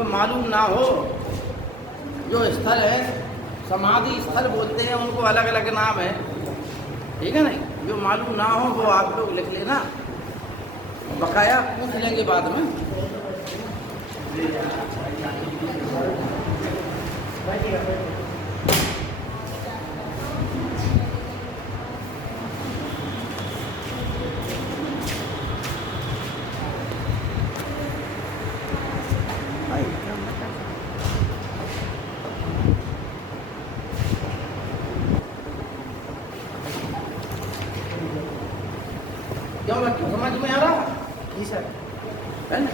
जो मालूम ना हो, जो स्थल है समाधि स्थल बोलते हैं, उनको अलग अलग नाम है, ठीक है नहीं। जो मालूम ना हो वो आप लोग लिख लेना, बकाया पूछ लेंगे बाद में। क्यों बच्चों, समझ में आ रहा? जी सर। है ना?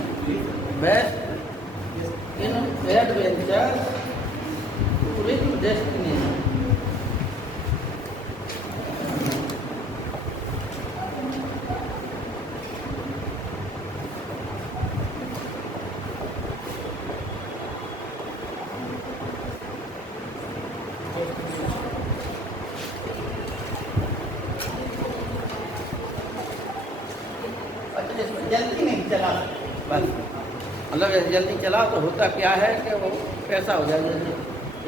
Best in adventure tourism destination. जल्दी नहीं चला बस, मतलब जल्दी चला तो होता क्या है कि वो पैसा हो जाए जल्दी,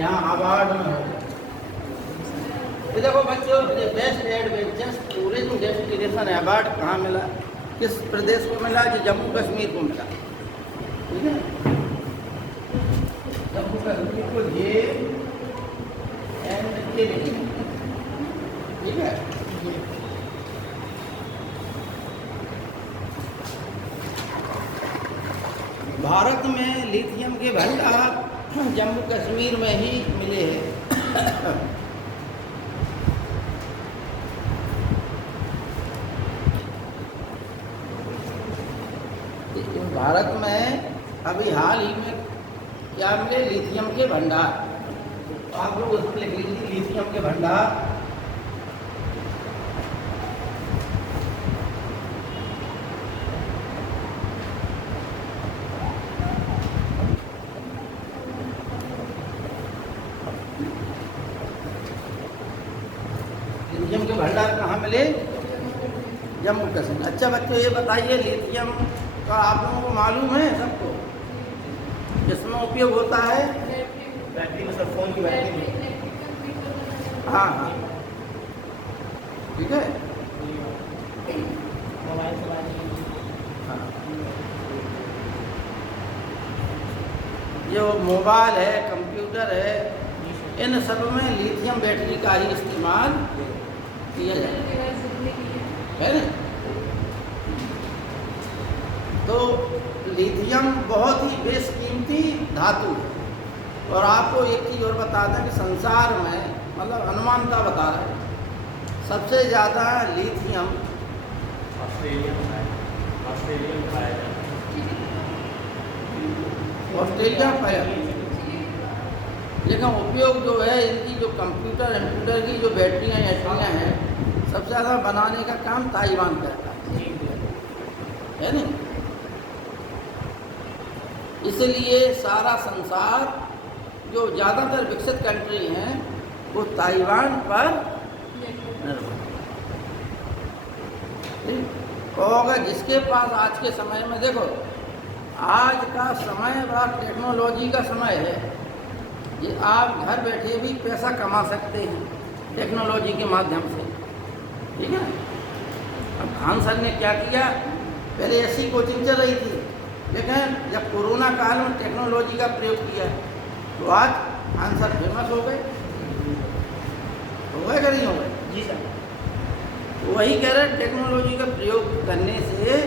यहाँ अवार्ड में हो जाए। तो देखो बच्चों, best adventures tourism destination award कहाँ मिला, किस प्रदेश को मिला? जो जम्मू कश्मीर को मिला, ठीक है। जम्मू कश्मीर को JNK, ठीक है। भारत में लिथियम के भंडार जम्मू कश्मीर में ही मिले हैं। भारत में अभी हाल ही में क्या मिले? लिथियम के भंडार। तो आप लोग उसमें लिख लीजिए लिथियम के भंडार। लिथियम के भंडार कहाँ मिले? जम्मू कश्मीर। अच्छा बच्चों, ये बताइए लिथियम का आप लोगों को मालूम है सबको किसमें उपयोग होता है? बैटरी में सर, फोन की बैटरी में। हाँ हाँ, ठीक है। मोबाइल चलाने हाँ, जो मोबाइल है, कंप्यूटर है, इन सब में लिथियम बैटरी का ही इस्तेमाल किया जाता है ना। तो लिथियम बहुत ही बेशकीमती धातु है। और आपको एक चीज़ और बता दें कि संसार में, मतलब अनुमानता बता रहे हैं, सबसे ज़्यादा लिथियम ऑस्ट्रेलिया पाया, लेकिन उपयोग जो है इनकी, जो कंप्यूटर की जो बैटरियाँ हैं, सबसे ज़्यादा बनाने का काम ताइवान करता है नहीं। इसलिए सारा संसार, जो ज़्यादातर विकसित कंट्री हैं, वो ताइवान पर निर्भर है। और जिसके पास आज के समय में, देखो आज का समय बड़ा टेक्नोलॉजी का समय है, ये आप घर बैठे भी पैसा कमा सकते हैं टेक्नोलॉजी के माध्यम से, ठीक है। अब खान सर ने क्या किया, पहले ऐसी कोचिंग चल रही थी, लेकिन जब कोरोना काल में टेक्नोलॉजी का प्रयोग किया तो आज खान सर फेमस हो गए कि नहीं हो गए? जी सर। तो वही कह रहे, टेक्नोलॉजी का प्रयोग करने से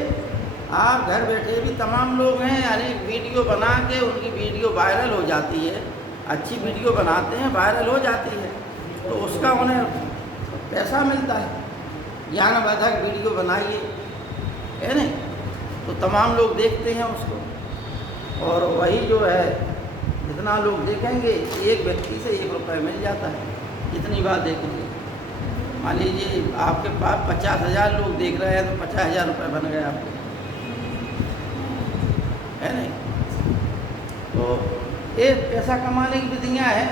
आप घर बैठे भी, तमाम लोग हैं यानी वीडियो बना के उनकी वीडियो वायरल हो जाती है, अच्छी वीडियो बनाते हैं, वायरल हो जाती है, तो उसका उन्हें पैसा मिलता है। ज्ञानवर्धक वीडियो बनाइए, है नहीं, तो तमाम लोग देखते हैं उसको, और वही जो है जितना लोग देखेंगे, एक व्यक्ति से 1 रुपये मिल जाता है, जितनी बार देखेंगे। मान लीजिए आपके पास 50,000 लोग देख रहे हैं तो 50,000 रुपये बन गए आपके, है नहीं। तो ये पैसा कमाने की विधियाँ हैं,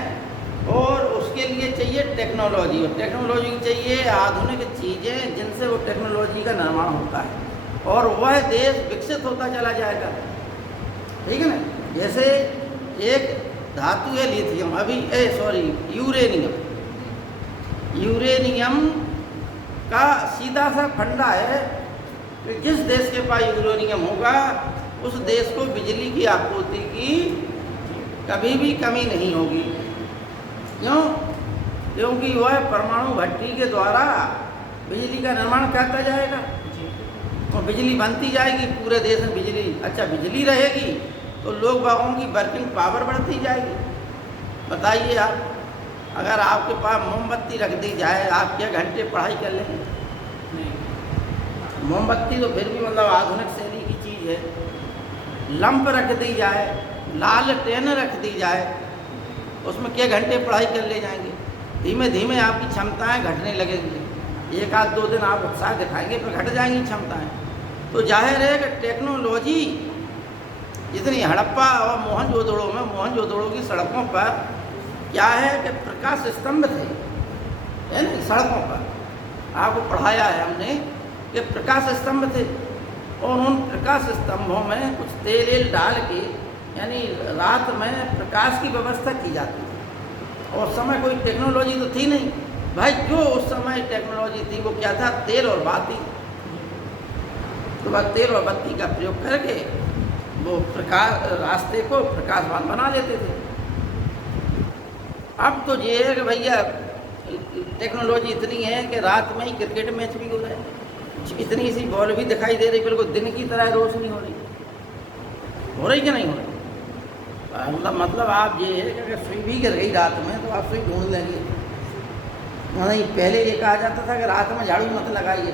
और उसके लिए चाहिए टेक्नोलॉजी, और टेक्नोलॉजी चाहिए आधुनिक चीज़ें जिनसे वो टेक्नोलॉजी का निर्माण होता है, और वह देश विकसित होता चला जाएगा, ठीक है ना। जैसे एक धातु है लिथियम, यूरेनियम। यूरेनियम का सीधा सा फंडा है कि जिस देश के पास यूरेनियम होगा उस देश को बिजली की आपूर्ति की कभी भी कमी नहीं होगी। क्यों? क्योंकि वह परमाणु भट्टी के द्वारा बिजली का निर्माण करता जाएगा और बिजली बनती जाएगी पूरे देश में। बिजली रहेगी तो लोग बागों की वर्किंग पावर बढ़ती जाएगी। बताइए आप, अगर आपके पास मोमबत्ती रख दी जाए, आप क्या घंटे पढ़ाई कर लेंगे? मोमबत्ती तो फिर भी मतलब आधुनिक शैली की चीज़ है। लंप रख दी जाए, लालटेन रख दी जाए, उसमें क्या घंटे पढ़ाई कर ले जाएंगे? धीमे धीमे आपकी क्षमताएं घटने लगेंगी। एक आध दो दिन आप उत्साह दिखाएंगे फिर घट जाएंगी क्षमताएं। तो जाहिर है कि टेक्नोलॉजी जितनी हड़प्पा और मोहनजोदड़ो की सड़कों पर क्या है कि प्रकाश स्तंभ थे, है ना, सड़कों पर आपको पढ़ाया है हमने कि प्रकाश स्तंभ थे और उन प्रकाश स्तंभों में कुछ तेल डाल के यानी रात में प्रकाश की व्यवस्था की जाती थी। और उस समय कोई टेक्नोलॉजी तो थी नहीं भाई। जो उस समय टेक्नोलॉजी थी वो क्या था? तेल और बाती। तो वह तेल और बत्ती का प्रयोग करके वो रास्ते को प्रकाशवान बना लेते थे। अब तो ये है कि भैया टेक्नोलॉजी इतनी है कि रात में ही क्रिकेट मैच भी हो रहा है, इतनी सी बॉल भी दिखाई दे रही, बिल्कुल दिन की तरह रोशनी हो रही कि नहीं हो रही? मतलब आप ये है कि अगर सुई भी गिर गई रात में तो आप सुई ढूंढ लेंगे। नहीं, पहले ये कहा जाता था कि रात में झाड़ू मत लगाइए।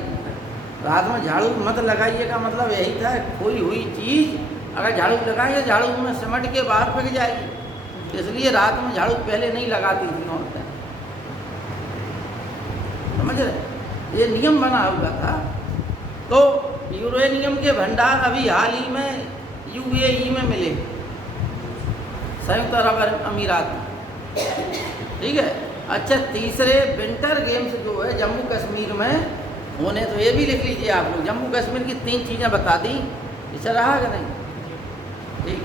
रात में झाड़ू मत लगाइए का मतलब यही था, खोई हुई चीज़ अगर झाड़ू लगाएंगे झाड़ू में सिमट के बाहर फेंक जाएगी। इसलिए रात में झाड़ू पहले नहीं लगाती थी औरतें, समझ रहे? ये नियम बना हुआ था। तो यूरेनियम के भंडार अभी हाल ही में यूएई में मिले, संयुक्त अरब अमीरात में, ठीक है। अच्छा, तीसरे विंटर गेम्स जो है जम्मू कश्मीर में होने, तो ये भी लिख लीजिए आप लोग। जम्मू कश्मीर की 3 चीज़ें बता दी, इसे रहा कि नहीं? ठीक।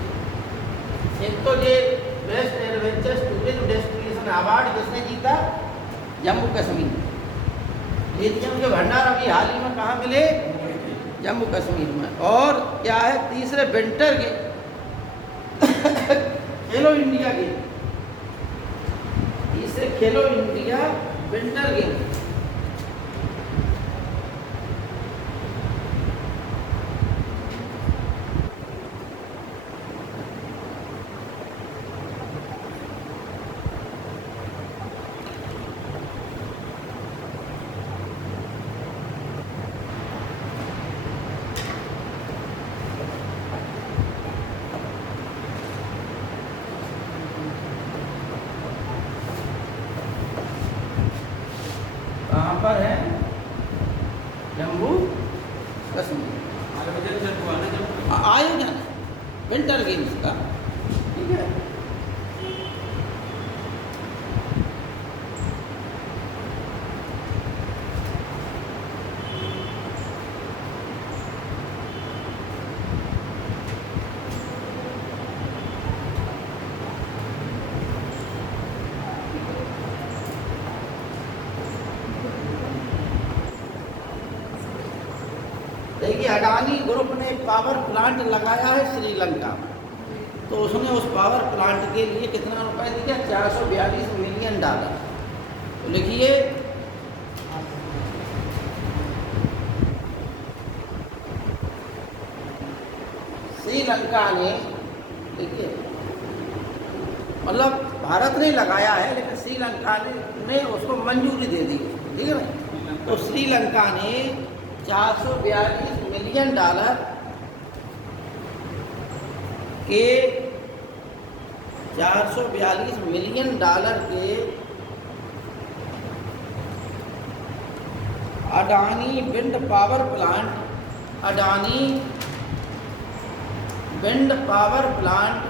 एक तो ये best adventure tourism destination award किसने जीता? जम्मू कश्मीर। लिथियम के भंडार अभी हाल ही में कहाँ मिले? जम्मू कश्मीर में। और क्या है? तीसरे विंटर के खेलो इंडिया गेम, तीसरे खेलो इंडिया विंटर गेम। कहाँ पर है? जम्मू कश्मीर। आयोजन विंटर गेम्स का, ठीक है। देखिए, अडानी ग्रुप ने एक पावर प्लांट लगाया है श्रीलंका में। तो उसने उस पावर प्लांट के लिए कितना रुपए दिया? $442 मिलियन। तो लिखिए, श्रीलंका ने, देखिए मतलब भारत ने लगाया है लेकिन श्रीलंका ने उसको मंजूरी दे दी, ठीक है ना। तो श्रीलंका ने $442 मिलियन के $442 मिलियन के Adani wind power plant, Adani wind power plant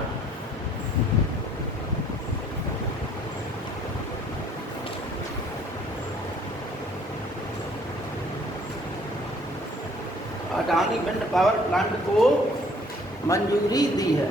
Adani wind power plant को मंजूरी दी है।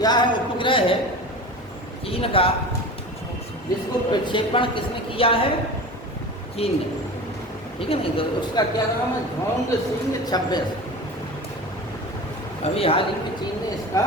क्या है, उपग्रह है चीन का, जिसको प्रक्षेपण किसने किया है, चीन ने, ठीक है नहीं। तो उसका क्या नाम है, Zhongxing-26। अभी हाल ही में चीन ने इसका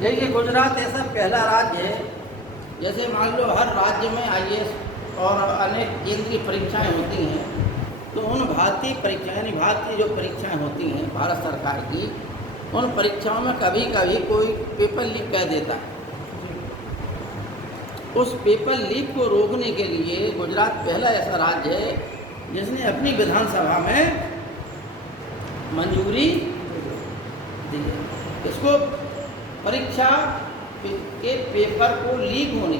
देखिए, गुजरात ऐसा पहला राज्य है, जैसे मान लो हर राज्य में IAS और अनेक केंद्रीय परीक्षाएं होती हैं, तो उन भारतीय परीक्षा यानी भारतीय जो परीक्षाएं होती हैं भारत सरकार की, उन परीक्षाओं में कभी कभी कोई पेपर लीक कर देता है। उस पेपर लीक को रोकने के लिए गुजरात पहला ऐसा राज्य है जिसने अपनी विधानसभा में मंजूरी दी है। इसको परीक्षा के पेपर को लीक होने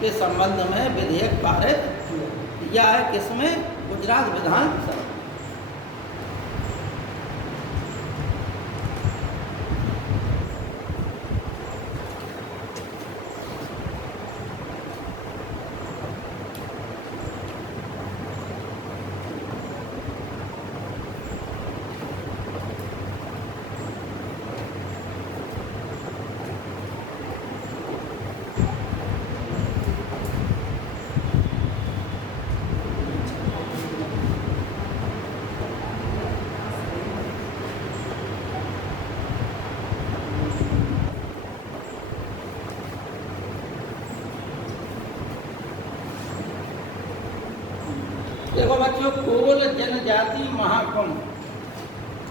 के संबंध में विधेयक पारित किया है, किसमें, गुजरात विधानसभा। देखो बच्चों, कोल जनजाति महाकुंभ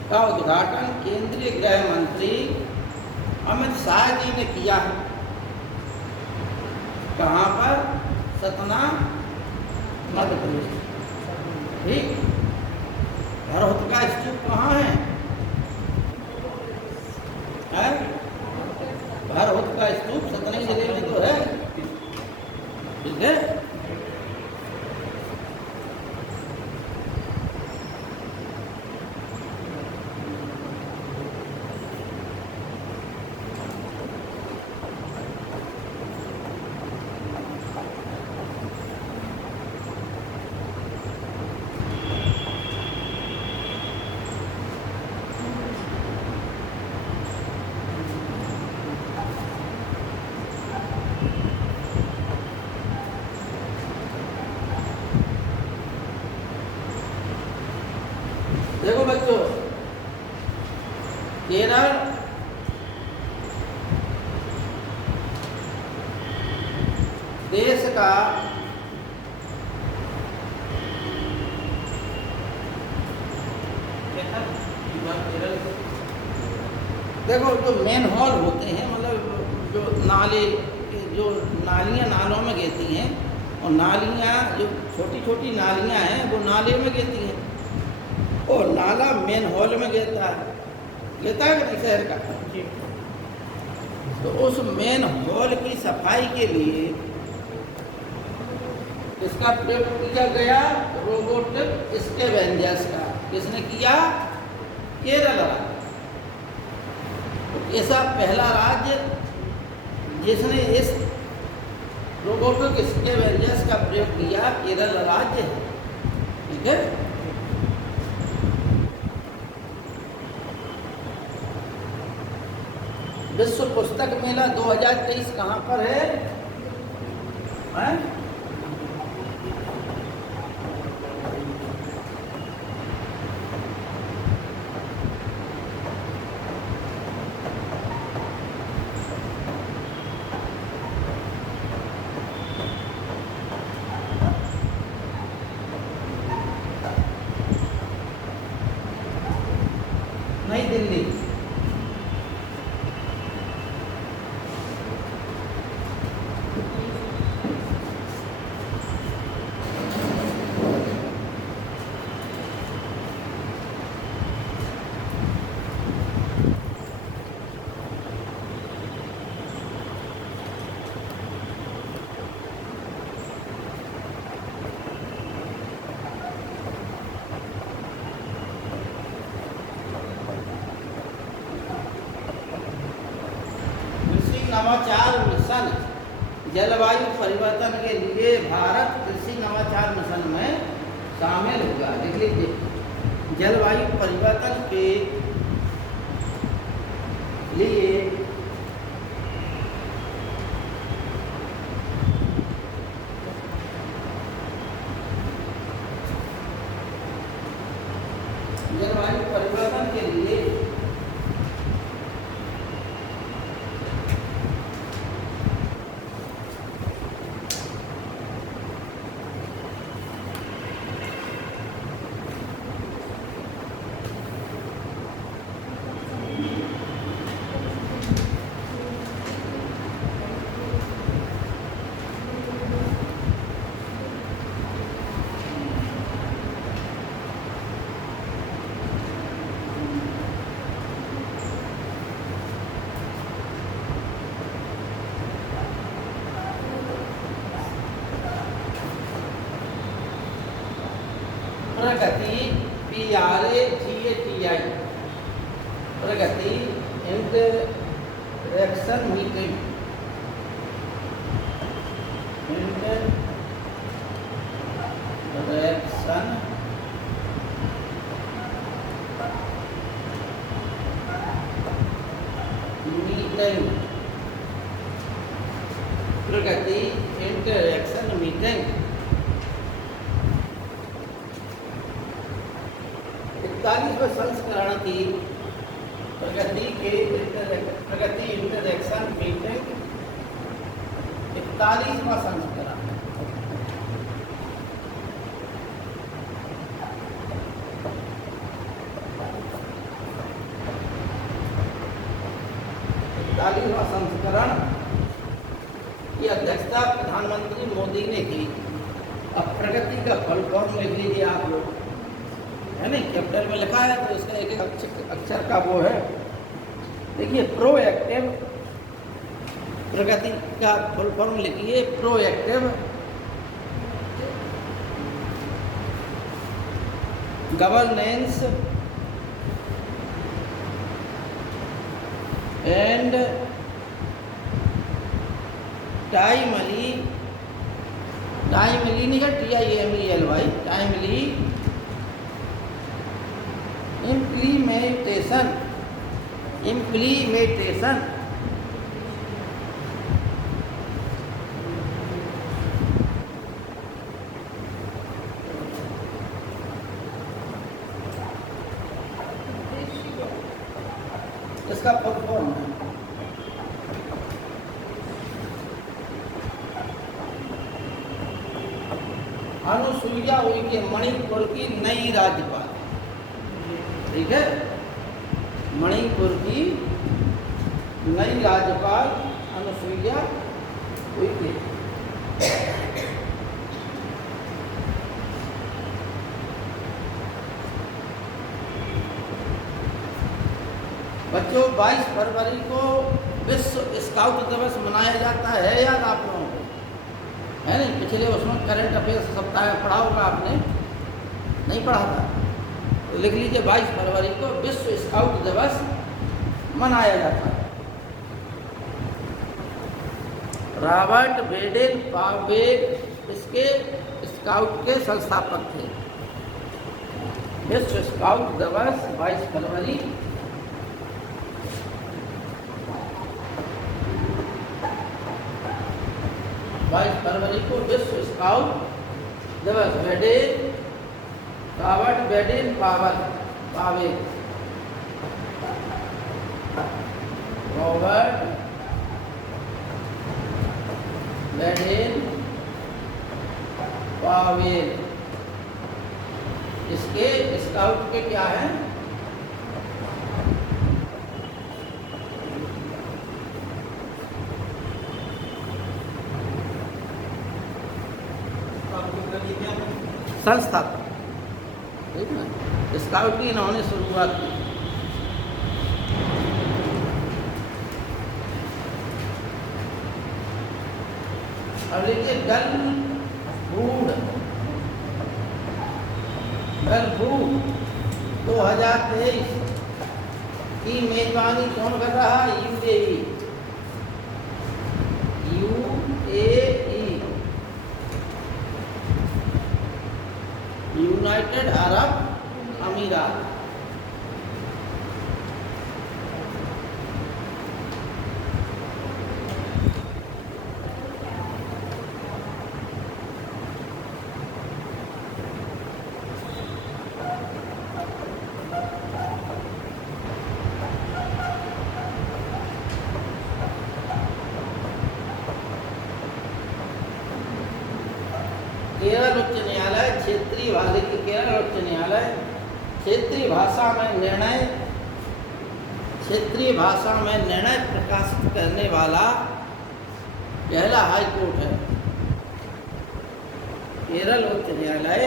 का उद्घाटन केंद्रीय गृह मंत्री अमित शाह जी ने किया है। कहाँ पर, सतना, मध्य प्रदेश। ठीक, भरहुत का स्तूप कहाँ है? भरहुत का स्तूप सतना जिले में तो है, ठीक है। देखो बच्चों, केरल देश का देखो जो मेन हॉल होते हैं, मतलब जो नाले, जो नालियाँ नालों में गिरती हैं, और नालियाँ जो छोटी छोटी नालियाँ हैं वो नाले में गिरती हैं, और नाला मेन हॉल में गिरता है कि नहीं शहर का। तो उस मेन हॉल की सफाई के लिए इसका प्रयोग किया गया रोबोटिक स्कैवेंजर्स का। किसने किया? केरल राज्य। तो ऐसा पहला राज्य जिसने इस रोबोटिक स्कैवेंजर्स का प्रयोग किया केरल राज्य है, ठीक है। विश्व पुस्तक मेला 2023 कहाँ पर है? दिल्ली। नवाचार मिशन जलवायु परिवर्तन के लिए भारत कृषि नवाचार मिशन में शामिल होगा। देख लीजिए, जलवायु परिवर्तन के लिए जलवायु परिवर्तन के लिए प्रगति PRAGATI प्रगति इंटरेक्शन मीटिंग प्रगति इंटरेक्शन मीटिंग 41वें संस्करण की प्रगति इंटरेक्शन मीटिंग 41वां संस्करण। संस्करण की अध्यक्षता प्रधानमंत्री मोदी ने की। अब प्रगति का फुल फॉर्म लिख लीजिए आप लोग, है नहीं, कैपिटल में लिखा है तो इसका एक अक्षर का वो है। देखिए, प्रोएक्टिव, प्रगति का फुल फॉर्म लिखिए प्रोएक्टिव गवर्नेंस एंड टाइमली नहीं है TIMELY, टाइमली इम्प्लीमेंटेशन इसका फुल फॉर्म है। अनुसुईया उइके मणिपुर की नई राज्यपाल। ठीक है, मणिपुर की नई राज्यपाल अनुसुईया उइके। बच्चों, 22 फरवरी को विश्व स्काउट दिवस मनाया जाता है, याद आप लोगों को है नहीं? पिछले उसमें करंट अफेयर्स सप्ताह पढ़ा होगा आपने, नहीं पढ़ा था तो लिख लीजिए 22 फरवरी को विश्व स्काउट दिवस मनाया जाता है। रॉबर्ट बेडेन पावेल इसके स्काउट के संस्थापक थे। विश्व स्काउट दिवस 22 फरवरी को विश्व स्काउट दिवस। Robert Baden Powell Robert Baden Powell इसके स्काउट के क्या हैं? संस्था था, ठीक है। स्काउट की इन्होंने शुरुआत की। अब देखिए गलफूड 2023 की मेजबानी कौन कर रहा है? यूएई। यूनाइटेड अरब अमीरात। केरल उच्च न्यायालय क्षेत्रीय केरल उच्च न्यायालय क्षेत्रीय भाषा में निर्णय प्रकाशित करने वाला पहला हाई कोर्ट है। केरल उच्च न्यायालय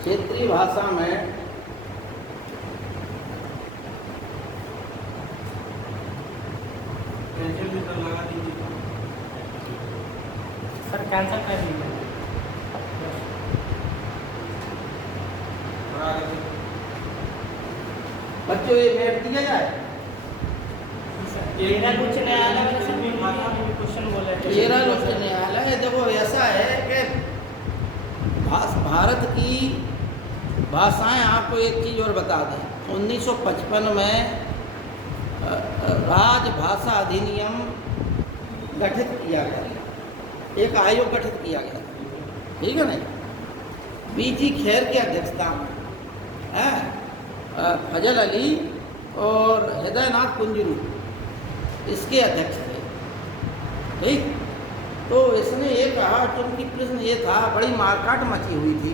क्षेत्रीय भाषा में सर कैंसिल कर दीजिए। बच्चों ये मैप दिया जाए। केरल उच्च न्यायालय में सर क्वेश्चन बोले थे। केरल उच्च न्यायालय देखो ऐसा है कि भारत की भाषाएं, आपको एक चीज़ और बता दें, 1955 में राजभाषा अधिनियम गठित किया गया, एक आयोग गठित किया गया, ठीक है नहीं। बीजी खैर की अध्यक्षता में फजल अली और हृदयनाथ कुंजरू इसके अध्यक्ष थे, ठीक। तो इसने ये कहा कि उनकी प्रश्न ये था, बड़ी मारकाट मची हुई थी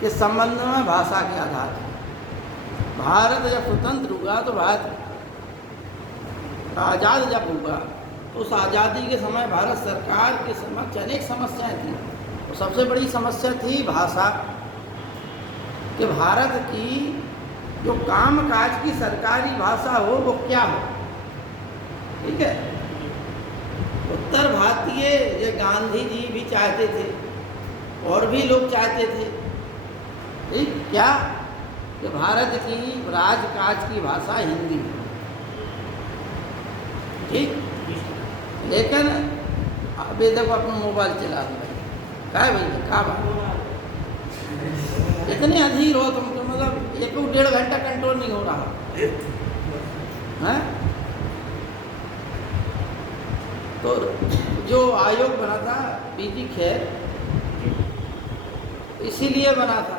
कि संबंध में भाषा के आधार पर भारत जब स्वतंत्र हुआ तो भारत आज़ाद जब हुआ तो उस आज़ादी के समय भारत सरकार के समक्ष अनेक समस्याएं थी। तो सबसे बड़ी समस्या थी भाषा, कि भारत की जो कामकाज की सरकारी भाषा हो वो क्या हो, ठीक है। उत्तर भारतीय ये गांधी जी भी चाहते थे और भी लोग चाहते थे, ठीक, क्या कि भारत की राजकाज की भाषा हिंदी, ठीक। लेकिन अभी देखो अपना मोबाइल चला रहे क्या है भैया, क्या बात, इतने अधीर हो तुम तो, मतलब 1-1.5 घंटा कंट्रोल नहीं हो रहा है। तो जो आयोग बना था बीजी खैर इसीलिए बना था,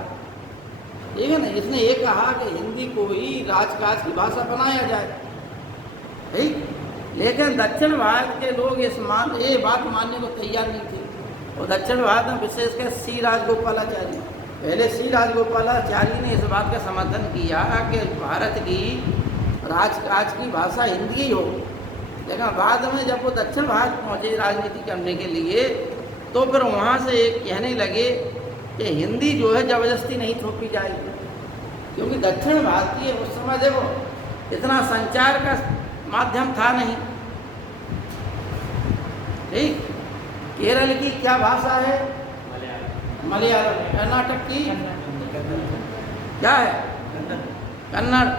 ठीक है ना। इसने ये कहा कि हिंदी को ही राजकाज की भाषा बनाया जाए, ठीक। लेकिन दक्षिण भारत के लोग ये बात मानने को तैयार नहीं थे। और दक्षिण भारत में विशेषकर सी राजगोपालाचारी, पहले सी राजगोपालाचारी ने इस बात का समर्थन किया कि भारत की राजकाज की भाषा हिंदी ही हो। लेकिन बाद में जब वो दक्षिण भारत पहुँचे राजनीति करने के लिए, तो फिर वहाँ से एक कहने लगे कि हिंदी जो है ज़बरदस्ती नहीं थोपी जाएगी, क्योंकि दक्षिण भारतीय उस समय देखो इतना संचार का माध्यम था नहीं, ठीक। केरल की क्या भाषा है? मलयालम। कर्नाटक की क्या है? कन्नड़,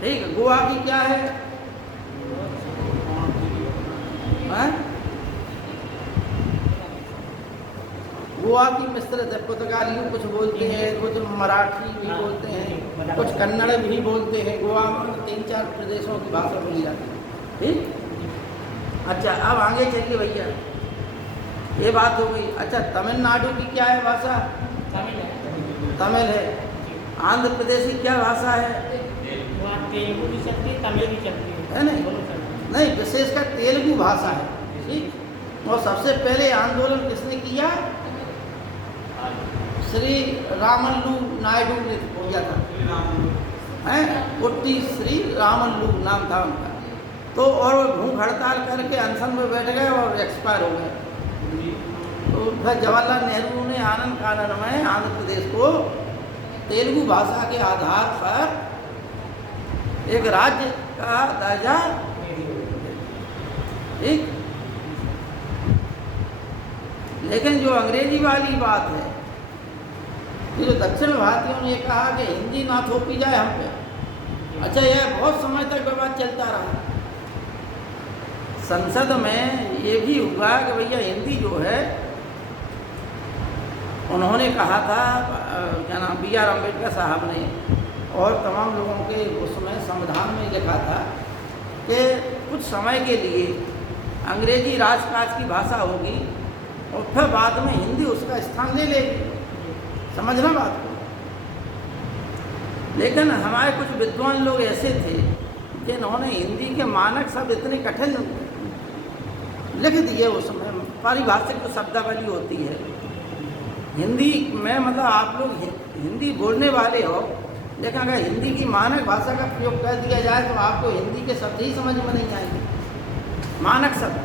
ठीक। गोवा की क्या है? गोवा की मिश्रित है, पुर्तगाली कुछ बोलते हैं, कुछ मराठी भी बोलते हैं, कुछ कन्नड़ भी बोलते हैं। गोवा में 3-4 प्रदेशों की भाषा बोली जाती है, ठीक। अच्छा अब आगे चलिए भैया, ये बात हो गई। अच्छा तमिलनाडु की क्या है भाषा? तमिल है। आंध्र प्रदेश की क्या भाषा है? तेलुगु भी चलती है, तमिल भी चलती है नहीं, विशेषकर तेलुगु भाषा है, ठीक। और सबसे पहले आंदोलन किसने किया? श्री रामल्लू नायडू ने किया था, हैं, पुट्टी श्री रामल्लू नाम था उनका। तो और वो भूख हड़ताल करके अनशन में बैठ गए और एक्सपायर हो गए, तो फिर जवाहरलाल नेहरू ने आनंद कानन में आंध्र प्रदेश को तेलुगु भाषा के आधार पर एक राज्य का दर्जा ठीक। लेकिन जो अंग्रेजी वाली बात है, ये जो दक्षिण भारतीयों ने कहा कि हिंदी ना थोपी जाए हम पे, अच्छा यह बहुत समय तक विवाद चलता रहा। संसद में ये भी हुआ कि भैया हिंदी जो है, उन्होंने कहा था क्या नाम B.R. अम्बेडकर साहब ने और तमाम लोगों के उसमें संविधान में लिखा था कि कुछ समय के लिए अंग्रेजी राजकाज की भाषा होगी और फिर बाद में हिंदी उसका स्थान ले लेगी। समझना बात को। लेकिन हमारे कुछ विद्वान लोग ऐसे थे जिन्होंने हिंदी के मानक शब्द इतने कठिन लिख दिए, उसमें पारिभाषिक जो शब्दावली होती है हिंदी में, मतलब आप लोग हिंदी बोलने वाले हो, लेकिन अगर हिंदी की मानक भाषा का प्रयोग कर दिया जाए तो आपको हिंदी के शब्द ही समझ में नहीं आएंगे, मानक शब्द।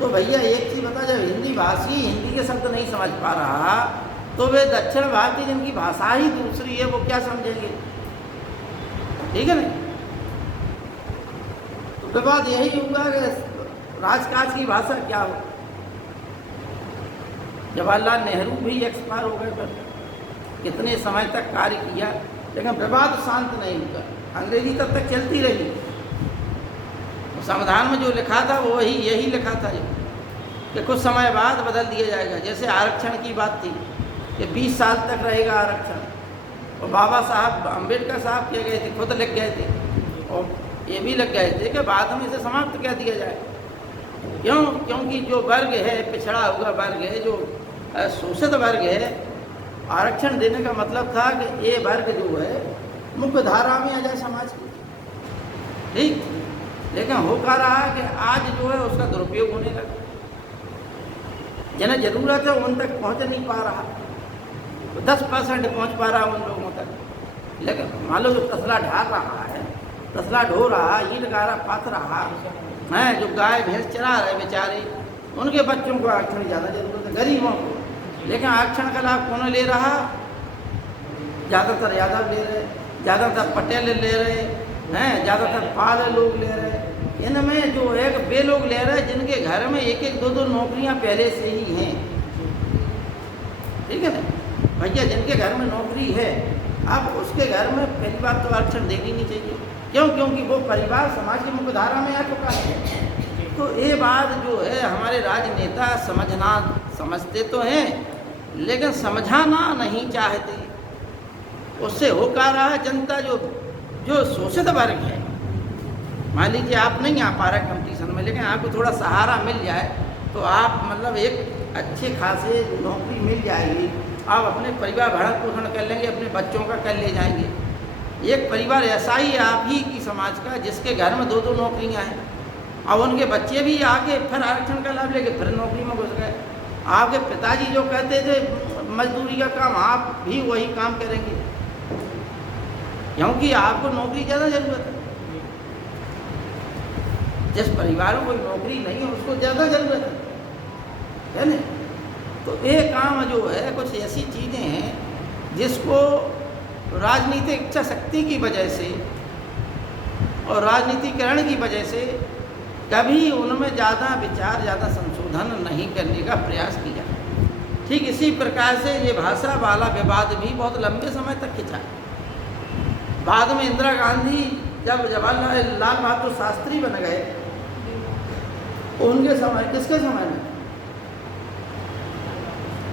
तो भैया एक चीज़ बता, जब हिंदी भाषी हिंदी के शब्द नहीं समझ पा रहा तो वे दक्षिण भारतीय जिनकी भाषा ही दूसरी है वो क्या समझेंगे? ठीक है नहीं? तो विवाद यही होगा कि राजकाज की भाषा क्या हो। जवाहरलाल नेहरू भी एक्सपायर हो गए, पर कितने समय तक कार्य किया, लेकिन विवाद शांत नहीं हुआ। अंग्रेजी तब तक चलती रही। तो संविधान में जो लिखा था वो वही यही लिखा था कि कुछ समय बाद बदल दिया जाएगा। जैसे आरक्षण की बात थी कि 20 साल तक रहेगा आरक्षण, और बाबा साहब अम्बेडकर साहब कह गए थे, खुद लिख गए थे, और ये भी लग गए थे कि बाद में इसे समाप्त कर दिया जाए। क्यों? क्योंकि जो वर्ग है, पिछड़ा हुआ वर्ग है, जो शोषित वर्ग है, आरक्षण देने का मतलब था कि ये वर्ग जो है मुख्य धारा में आ जाए समाज की। ठीक, लेकिन हो क्या रहा कि आज जो है उसका दुरुपयोग होने लगा। जिन्हें जरूरत है उन तक पहुंच नहीं पा रहा, तो 10% पहुंच पा रहा उन लोगों तक। लेकिन मान लो जो तसला ढाल रहा है, तसला ढो रहा, ईंट गारा पाथ रहा है, जो गाय भैंस चरा रहे बेचारे, उनके बच्चों को आरक्षण ज़्यादा जरूरत है, गरीबों को। लेकिन आरक्षण का लाभ कौन ले रहा? ज़्यादातर यादव ले रहे, ज़्यादातर पटेल ले रहे हैं, ज़्यादातर पाल लोग ले रहे। इनमें जो है वे लोग ले रहे हैं जिनके घर में एक एक दो दो नौकरियां पहले से ही हैं। ठीक है ना भैया, जिनके घर में नौकरी है, अब उसके घर में पहली बात तो आरक्षण देनी नहीं चाहिए। क्यों? क्योंकि वो परिवार समाज की मुख्य धारा में आ चुका है। तो ये बात जो है हमारे राजनेता समझते तो हैं, लेकिन समझाना नहीं चाहते। उससे हो क्या रहा है, जनता जो शोषित वर्ग है, मान लीजिए आप नहीं आ पा रहे कंपटीशन में, लेकिन आपको थोड़ा सहारा मिल जाए तो आप मतलब एक अच्छे खासे नौकरी मिल जाएगी, आप अपने परिवार भरण पोषण कर लेंगे, अपने बच्चों का कर ले जाएंगे। एक परिवार ऐसा ही आप ही की समाज का जिसके घर में दो दो नौकरियां हैं, और उनके बच्चे भी आगे फिर आरक्षण का लाभ लेके फिर नौकरी में घुस गए। आपके पिताजी जो कहते थे मजदूरी का काम, आप भी वही काम करेंगे क्योंकि आपको नौकरी ज़्यादा ज़रूरत है। जिस परिवार में कोई नौकरी नहीं है उसको ज़्यादा ज़रूरत है ना। तो ये काम जो है कुछ ऐसी चीज़ें हैं जिसको राजनीतिक इच्छा शक्ति की वजह से और राजनीतिकरण की वजह से कभी उनमें ज़्यादा विचार, ज़्यादा संशोधन नहीं करने का प्रयास किया। ठीक इसी प्रकार से ये भाषा वाला विवाद भी बहुत लंबे समय तक खिंचा। बाद में इंदिरा गांधी जब जवाहरलाल बहादुर शास्त्री बन गए, उनके समय, किसके समय में?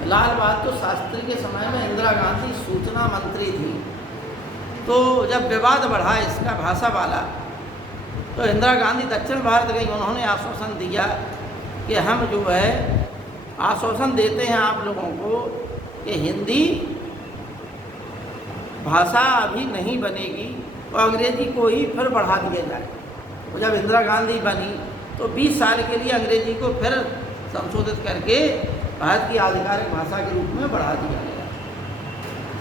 लाल बहादुर शास्त्री के समय में इंदिरा गांधी सूचना मंत्री थी। तो जब विवाद बढ़ा इसका भाषा वाला, तो इंदिरा गांधी दक्षिण भारत गई। उन्होंने आश्वासन दिया कि हम जो है आश्वासन देते हैं आप लोगों को कि हिंदी भाषा अभी नहीं बनेगी और अंग्रेजी को ही फिर बढ़ा दिया जाए। तो जब इंदिरा गांधी बनी तो 20 साल के लिए अंग्रेजी को फिर संशोधित करके भारत की आधिकारिक भाषा के रूप में बढ़ा दिया गया।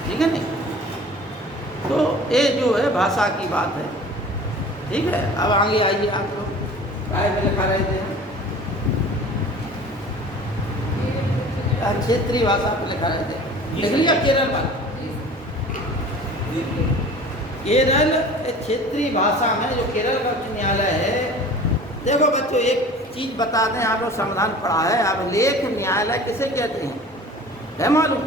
ठीक है नहीं? तो ये जो है भाषा की बात है। ठीक है, अब आगे आइए आप लोग, काय में लिखा रहे थे। क्षेत्रीय भाषा पे लिखा रहता है। लिख लिया केरल वाला? केरल क्षेत्रीय भाषा में जो केरल का उच्च न्यायालय है, देखो बच्चों एक चीज़ बता दें, आप लोग संविधान पढ़ा है, अभिलेख न्यायालय किसे कहते हैं? है मालूम?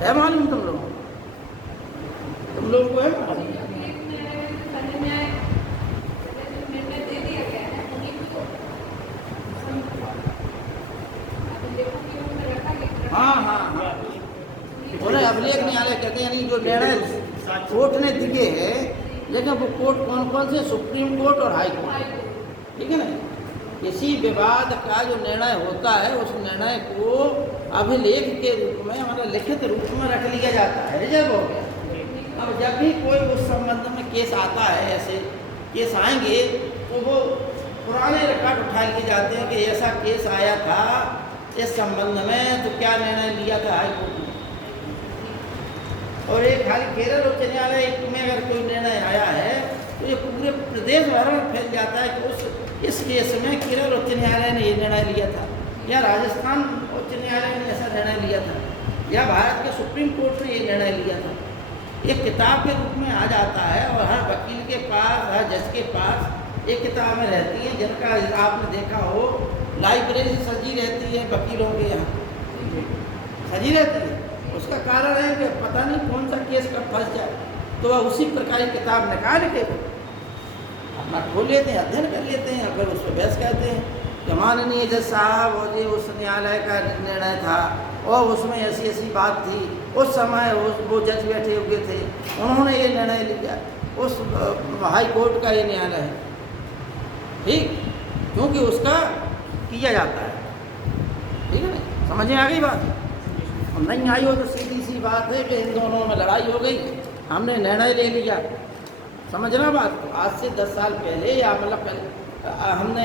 है मालूम तुम लोगों को? तुम लोगों को है मालूम? हाँ हाँ हाँ, उन्हें अभिलेख न्यायालय कहते हैं, यानी जो निर्णय कोर्ट ने दिए है, लेकिन वो कोर्ट कौन कौन से? सुप्रीम कोर्ट और हाई कोर्ट, ठीक है ना। किसी विवाद का जो निर्णय होता है उस निर्णय को अभिलेख के रूप में, मतलब लिखित रूप में रख लिया जाता है, रिजर्व हो गया। अब जब भी कोई उस संबंध में केस आता है, ऐसे केस आएंगे तो वो पुराने रिकॉर्ड उठा लिए जाते हैं कि ऐसा केस आया था इस संबंध में, तो क्या निर्णय लिया था हाई कोर्ट ने। और एक खाली केरल उच्च न्यायालय में अगर कोई निर्णय आया है तो ये पूरे प्रदेश भर में फैल जाता है कि इस केस में केरल उच्च न्यायालय ने ये निर्णय लिया था, या राजस्थान उच्च न्यायालय ने ऐसा निर्णय लिया था, या भारत के सुप्रीम कोर्ट ने ये निर्णय लिया था। एक किताब के रूप में आ जाता है और हर वकील के पास, हर जज के पास एक किताबें रहती हैं, जिनका आपने देखा हो लाइब्रेरी सजी रहती है वकीलों के यहाँ, सजी रहती है। उसका कारण है कि पता नहीं कौन सा केस कब फंस जाए, तो वह उसी प्रकार की किताब निकाल के अपना खोल लेते हैं, अध्ययन कर लेते हैं, फिर उस पर बहस करते हैं कि माननीय जज साहब और ये उस न्यायालय का निर्णय था और उसमें ऐसी ऐसी बात थी, उस समय वो जज बैठे हुए थे, उन्होंने ये निर्णय लिया, उस हाई कोर्ट का ये न्यायालय है, ठीक, क्योंकि उसका किया जाता है, ठीक है ना। समझ में आ गई बात? नहीं आई हो तो सीधी सी बात है कि इन दोनों में लड़ाई हो गई, हमने निर्णय ले लिया, समझना बात। आज से 10 साल पहले, या मतलब हमने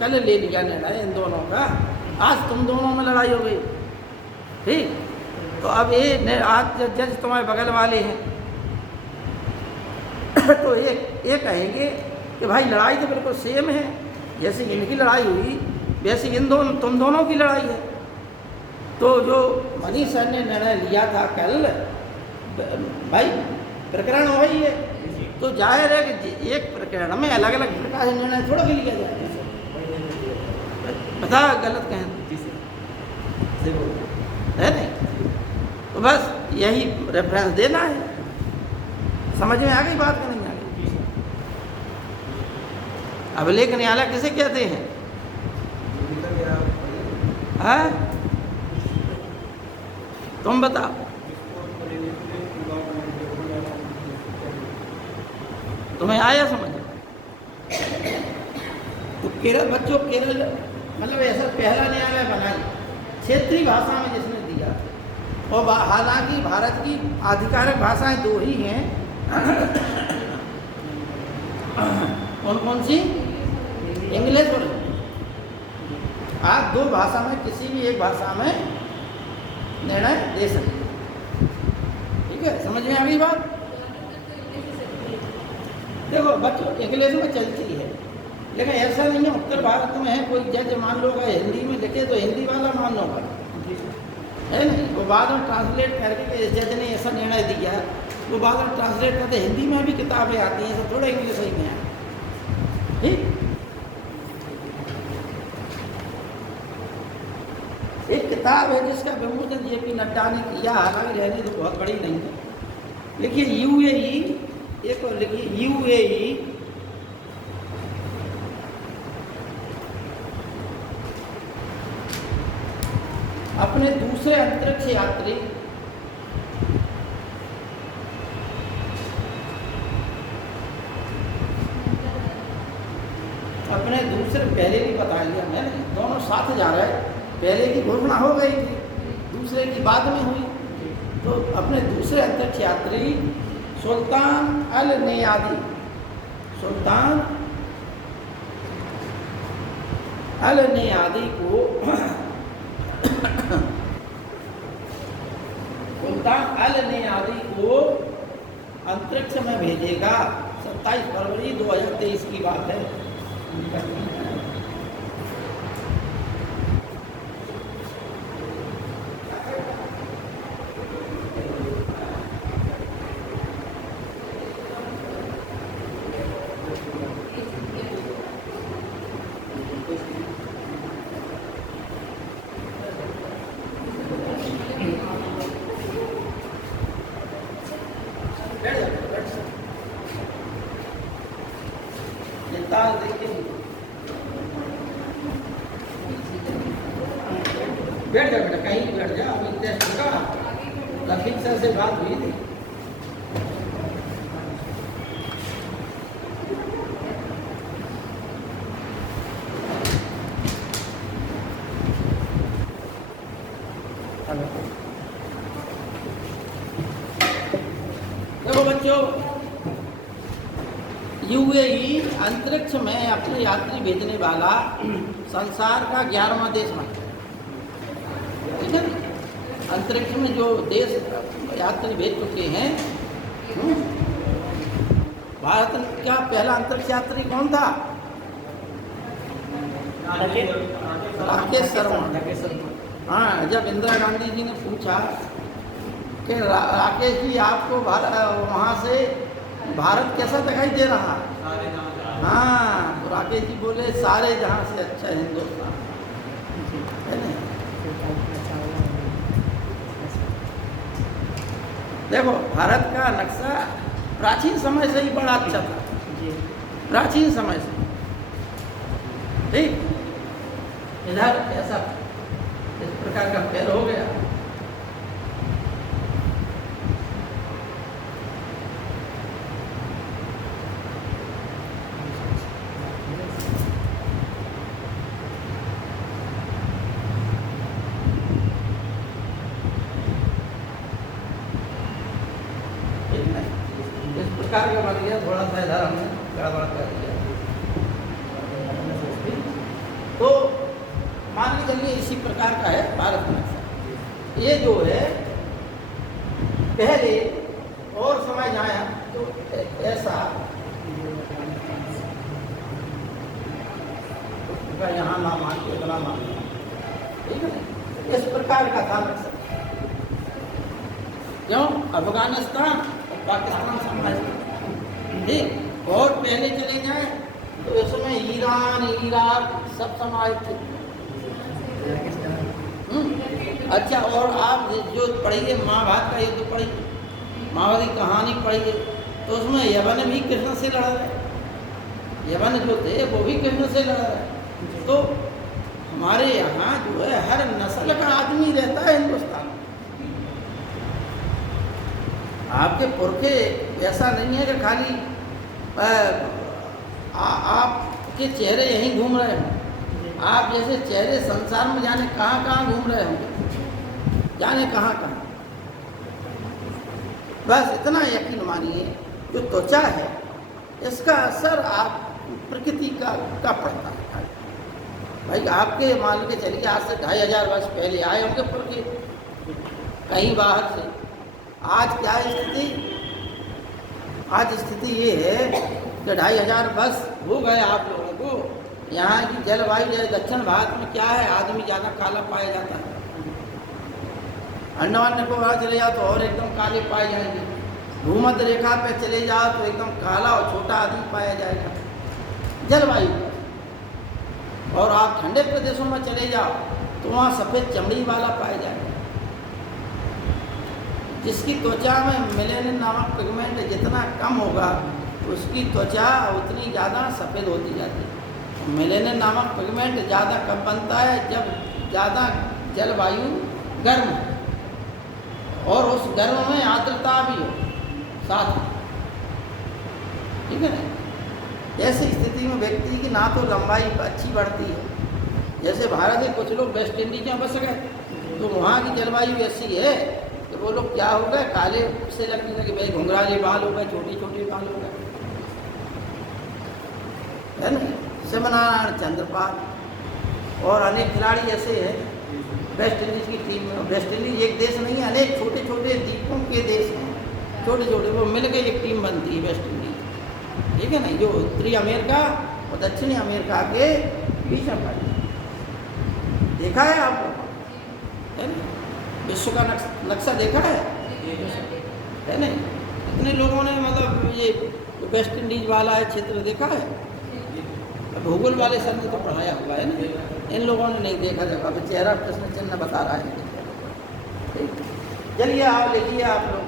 कल ले लिया निर्णय इन दोनों का, आज तुम दोनों में लड़ाई हो गई, ठीक। तो अब ये आज जज तुम्हारे बगल वाले हैं तो ये कहेंगे कि भाई लड़ाई तो बिल्कुल सेम है, जैसे इनकी लड़ाई हुई वैसे तुम दोनों की लड़ाई है। तो जो मनीष सर ने निर्णय लिया था कल, भाई प्रकरण वही है, तो जाहिर है कि एक प्रकरण में अलग अलग प्रकार से निर्णय थोड़ा भी लिया जाए, बता गलत कहें है नहीं। तो बस यही रेफरेंस देना है, समझ में आ गई बात कि नहीं आ गई? अभिलेख न्यायालय किसे कहते हैं? हाँ तुम बताओ। तुम्हें आया समझ? तो केरल बच्चों, केरल मतलब ऐसा पहला न्यायालय बनाई क्षेत्रीय भाषा में जिसने दिया, और हालांकि भारत की आधिकारिक भाषाएं 2 ही हैं। कौन कौन सी? इंग्लिश और आप 2 भाषा में किसी भी एक भाषा में निर्णय दे सकते, ठीक है। समझ में आ गई बात? देखो बच्चों इंग्लिश में चलती है, लेकिन ऐसा नहीं है उत्तर भारत में है कोई जज मान लो अगर हिंदी में लिखे तो हिंदी वाला मान लो है नहीं, वो बाद में ट्रांसलेट करके इस जज ने ऐसा निर्णय दिया, वो बाद में ट्रांसलेट करते हिंदी में भी किताबें आती हैं, तो थोड़ा इंग्लिश ही में है, ठीक। एक किताब है जिसका विमोचन जेपी नड्डा ने किया, हालांकि रहने तो बहुत बड़ी नहीं है, लिखिए यूएई, एक और लिखिए यूएई अपने दूसरे अंतरिक्ष यात्री पहले भी बता लिया मैंने, दोनों साथ जा रहे हैं। पहले की घोषणा हो गई थी, दूसरे की बाद में हुई। तो अपने दूसरे अंतरिक्ष यात्री सुल्तान अल नियादी को सुल्तान अल नियादी को अंतरिक्ष में भेजेगा। 27 फरवरी 2023 की बात है। बैठ जा बेटा, कहीं भी बैठ जा, अभी टेस्ट होगा। रफीक सर से बात हुई थी। देखो बच्चों, यूएई अंतरिक्ष में अपने यात्री भेजने वाला संसार का 11वां देश बना, ठीक है। अंतरिक्ष में जो देश यात्री भेज चुके हैं, भारत का पहला अंतरिक्ष यात्री कौन था? राकेश शर्मा। हाँ, जब इंदिरा गांधी जी ने पूछा कि राकेश जी आपको वहाँ से भारत कैसा दिखाई दे रहा? हाँ, तो राकेश जी बोले सारे जहाँ से अच्छा है हिंदुस्तान, है ना। देखो, भारत का नक्शा प्राचीन समय से ही बड़ा अच्छा था, प्राचीन समय से, ठीक। इधर ऐसा इस प्रकार का पैर हो गया, का बन गया, थोड़ा सा इधर हमने गड़बड़ कर दिया। तो मान के चलिए इसी प्रकार का है भारत नक्शा। ये जो है पहले और समय जाए तो ऐसा यहाँ ना मान के इतना मान, ठीक है। इस प्रकार का था नक्शा, क्यों? अफगानिस्तान और पाकिस्तान समाज, ठीक। और पहले चले जाए तो इसमें ईरान, इराक सब समाज थे। अच्छा, और आप जो पढ़िए महाभारत का युद्ध पढ़िए, महाभारत की कहानी पढ़िए, तो उसमें यवन भी कृष्ण से लड़ रहे, यवन जो थे वो भी कृष्ण से लड़ रहे। तो हमारे यहाँ जो है हर नस्ल का आदमी रहता है हिंदुस्तान में। आपके पुरखे ऐसा नहीं है कि खाली आपके चेहरे यहीं घूम रहे हों। आप जैसे चेहरे संसार में जाने कहाँ कहाँ घूम रहे होंगे, जाने कहाँ कहाँ। बस इतना यकीन मानिए, जो त्वचा है इसका असर आप प्रकृति का पड़ता है। भाई आपके मान के चलिए आज से 2500 वर्ष पहले आए होंगे पुरखे कहीं बाहर से। आज क्या स्थिति? आज स्थिति ये है कि 2500 वर्ष हो गए आप लोगों को। यहाँ की जलवायु है, दक्षिण भारत में क्या है, आदमी ज़्यादा काला पाया जाता है। अंडमान निकोबार चले जाओ तो और एकदम काले पाए जाएंगे। भूमध्य रेखा पे चले जाओ तो एकदम काला और छोटा आदमी पाया जाएगा, जलवायु। और आप ठंडे प्रदेशों में चले जाओ तो वहाँ सफ़ेद चमड़ी वाला पाया जाएगा, जिसकी त्वचा में मेलानिन नामक पिगमेंट जितना कम होगा उसकी त्वचा उतनी ज़्यादा सफ़ेद होती जाती है। मेलानिन नामक पिगमेंट ज़्यादा कब बनता है? जब ज़्यादा जलवायु गर्म हो और उस गर्म में आर्द्रता भी हो साथ में, ठीक है ना। ऐसी स्थिति में व्यक्ति की ना तो लंबाई अच्छी बढ़ती है। जैसे भारत के कुछ लोग वेस्ट इंडीज में बस गए तो वहाँ की जलवायु ऐसी है कि वो लोग क्या हो गए, काले से लगने लगे, भाई घुंघराले बाल हो गए, छोटे छोटे बाल हो गए, है ना। शिवनारायण, चंद्रपाल और अनेक खिलाड़ी ऐसे हैं वेस्ट इंडीज की टीम में। वेस्ट इंडीज एक देश नहीं है, अनेक छोटे छोटे द्वीपों के देश हैं, छोटे छोटे, वो मिलकर एक टीम बनती है वेस्ट इंडीज, ठीक है ना। जो उत्तरी अमेरिका और दक्षिणी अमेरिका के बीच में पड़ी, देखा है आप लोग, है ना। विश्व का नक्शा देखा है ना। इतने लोगों ने मतलब ये वेस्ट इंडीज वाला है क्षेत्र देखा है, भूगोल वाले सर ने तो पढ़ाया हुआ है ना, इन लोगों ने नहीं देखा। जब अब चेहरा प्रश्न चिन्ह बता रहा है, ठीक। चलिए आओ लिखिए आप लोग।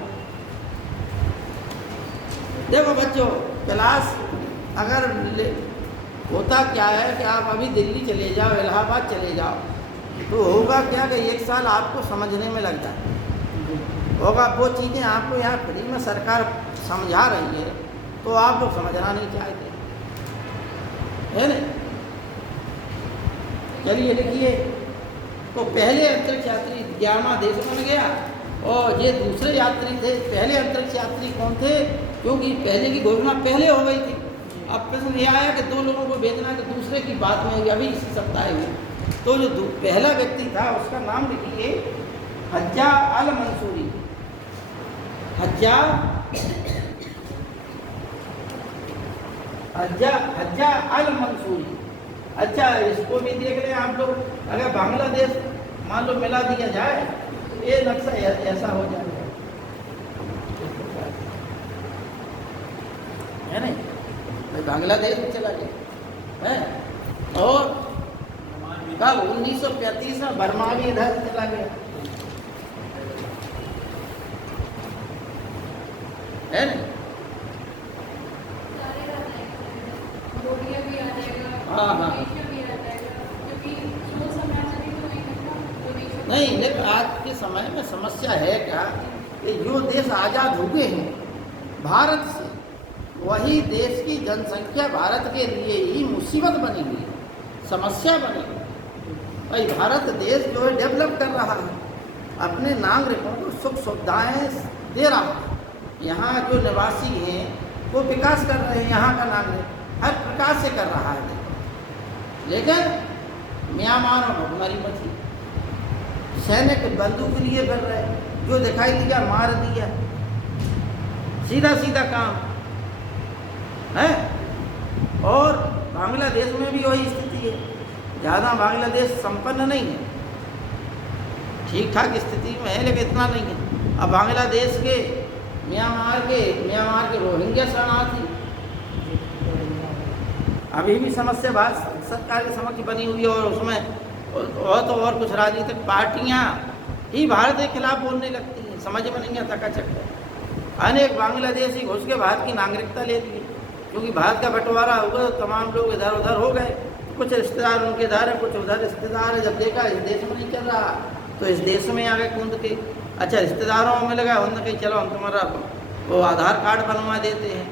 देखो बच्चों, क्लास अगर होता क्या है कि आप अभी दिल्ली चले जाओ, इलाहाबाद चले जाओ, तो होगा क्या कि 1 साल आपको समझने में लग जाए, होगा वो चीज़ें आपको यहाँ फ्री में सरकार समझा रही है तो आप लोग समझना नहीं चाहते, है ना। चलिए लिखिए, तो पहले अंतरिक्ष यात्री 11वां देश बन गया और ये दूसरे यात्री थे। पहले अंतरिक्ष यात्री कौन थे? क्योंकि पहले की घोषणा पहले हो गई थी। अब प्रश्न ये आया कि 2 लोगों को भेजना है, तो दूसरे की बात में अभी इसी सप्ताह हुई। तो जो पहला व्यक्ति था उसका नाम लिखिए हज्जा अल मंसूरी। हज्जा अल मंसूरी। अच्छा, इसको भी देख लें आप लोग। अगर बांग्लादेश मान लो मिला दिया जाए, ये नक्शा ऐसा हो जाएगा, है नहीं? भाई बांग्लादेश में चला गया है, और कब 1935 में बर्मा भी इधर चला गया, है नहीं? हाँ, नहीं, लेकिन आज के समय में समस्या है क्या कि जो देश आज़ाद हुए हैं भारत से, वही देश की जनसंख्या भारत के लिए ही मुसीबत बनी हुई है, समस्या बनी हुई है। भाई भारत देश जो है डेवलप कर रहा है, अपने नागरिकों को सुख सुविधाएँ दे रहा है। यहाँ जो निवासी हैं वो विकास कर रहे हैं, यहाँ का नागरिक हर प्रकार से कर रहा है। लेकिन म्यांमार में भुखमरी मची, सैनिक बंदूक लिए कर रहे, जो दिखाई दिया मार दिया, सीधा सीधा काम है। और बांग्लादेश में भी वही स्थिति है। ज़्यादा बांग्लादेश संपन्न नहीं है, ठीक ठाक स्थिति में है, लेकिन इतना नहीं है। अब बांग्लादेश के म्यांमार के रोहिंग्या शरणार्थी अभी भी समस्या भारत सरकार के समक्ष बनी हुई है, और उसमें और कुछ राजनीतिक पार्टियां ही भारत के खिलाफ बोलने लगती हैं, समझ में नहीं आता का चक्कर। अनेक बांग्लादेशी घुस के भारत की नागरिकता ले ली, क्योंकि भारत का बंटवारा हुआ तो तमाम लोग इधर उधर हो गए। कुछ रिश्तेदार उनके इधर है, कुछ उधर रिश्तेदार है। जब देखा इस देश में नहीं चल रहा तो इस देश में आ गए कूद के। अच्छा, रिश्तेदारों में लगा, उन्होंने कही चलो हम तुम्हारा वो आधार कार्ड बनवा देते हैं,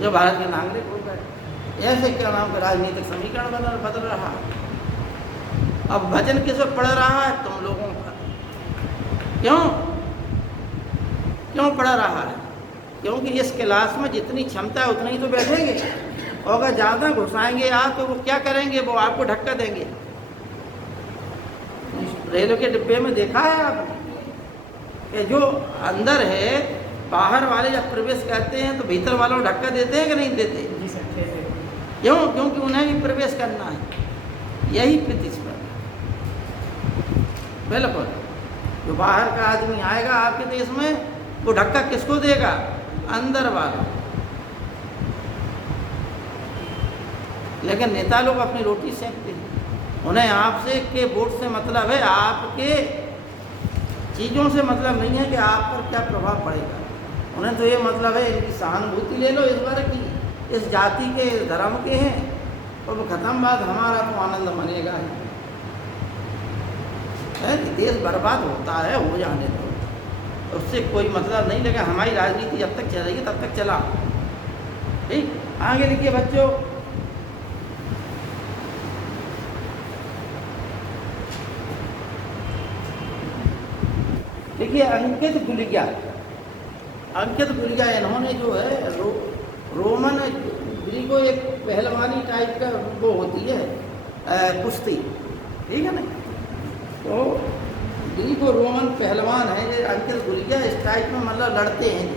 जो भारत के नागरिक हो गए। ऐसे क्या नाम का राजनीतिक समीकरण बदल रहा है। अब भजन किस वक्त पढ़ रहा है? तुम लोगों का। क्यों पढ़ रहा है? क्योंकि इस क्लास में जितनी क्षमता है उतनी ही तो बैठेंगे, और अगर ज़्यादा घुसाएंगे आप तो वो क्या करेंगे? वो आपको धक्का देंगे। रेलवे के डिब्बे में देखा है आपने कि जो अंदर है, बाहर वाले जब प्रवेश करते हैं तो भीतर वालों को धक्का देते हैं कि नहीं देते? जी सर, कैसे? क्यों? क्योंकि उन्हें भी प्रवेश करना है, यही प्रतिस्पर्धा। बिल्कुल, जो बाहर का आदमी आएगा आपके देश में, वो धक्का किसको देगा? अंदर वाला। लेकिन नेता लोग अपनी रोटी सेकते हैं, उन्हें आपसे के वोट से मतलब है, आपके चीज़ों से मतलब नहीं है कि आप पर क्या प्रभाव पड़ेगा। उन्हें तो ये मतलब है इनकी सहानुभूति ले लो, इस बार की इस जाति के, इस धर्म के हैं, और वो खत्म बात, हमारा तो आनंद मनेगा है। देश बर्बाद होता है, हो जाने दो, उससे कोई मतलब नहीं। लगा हमारी राजनीति जब तक चलेगी तब तक चला। ठीक, आगे लिखिए बच्चों। देखिए अंकित गुलिया, इन्होंने जो है रोमन ग्रीको, एक पहलवानी टाइप का वो होती है कुश्ती, ठीक है ना। तो ग्रीको रोमन पहलवान है ये अंकित गुलिया, इस टाइप में मतलब लड़ते हैं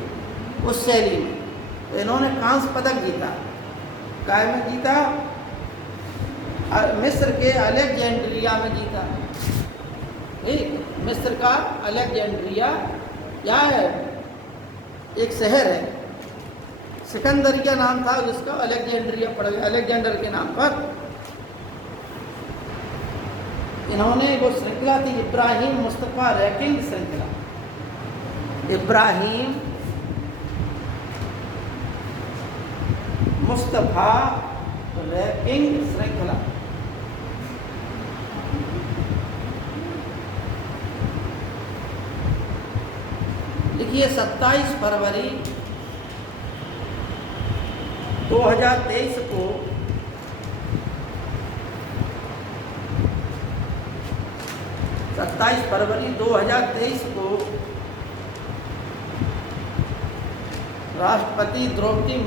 उस शैली में। तो इन्होंने कांस्य पदक जीता। काय में जीता? मिस्र के अलेक्जेंड्रिया में जीता। ठीक, मिस्र का अलेक्जेंड्रिया क्या है? एक शहर है, सिकंदरिया नाम था जिसका, अलेक्जेंड्रिया पड़ गया अलेक्जेंडर के नाम पर। इन्होंने वो श्रृंखला थी इब्राहिम मुस्तफ़ा रैंकिंग श्रृंखला, इब्राहिम मुस्तफ़ा रैंकिंग श्रृंखला। देखिए 27 फरवरी 2023 को राष्ट्रपति द्रौपदी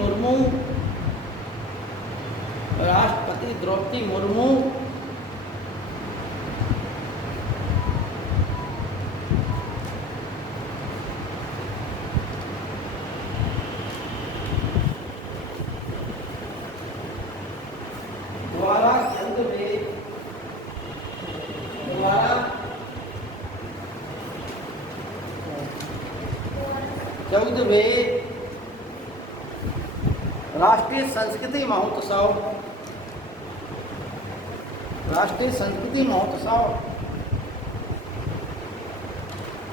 मुर्मू द्वारा 14वें राष्ट्रीय संस्कृति महोत्सव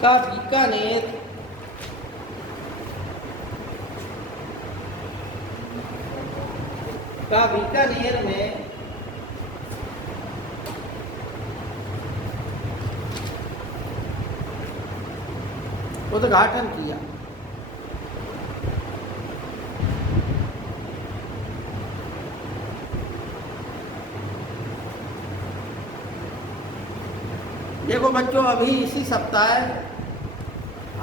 का बीकानेर में उद्घाटन किया। देखो बच्चों, अभी इसी सप्ताह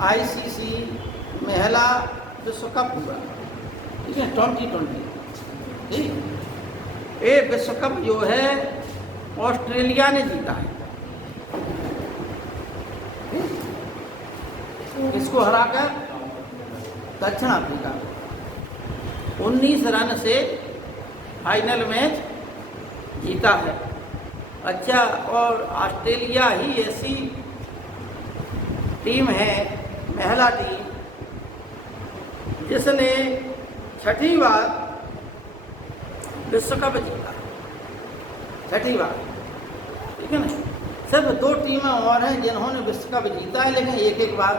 आईसीसी महिला विश्व कप हुआ, ठीक है, 2020। ठीक, ये विश्व कप जो है ऑस्ट्रेलिया ने जीता है। इसको हराकर दक्षिण अफ्रीका 19 रन से फाइनल मैच जीता है। अच्छा, और ऑस्ट्रेलिया ही ऐसी टीम है, महिला टीम, जिसने 6ठी बार विश्व कप जीता, 6ठी बार, ठीक है ना। सिर्फ 2 टीमें और हैं जिन्होंने विश्व कप जीता है, लेकिन एक बार,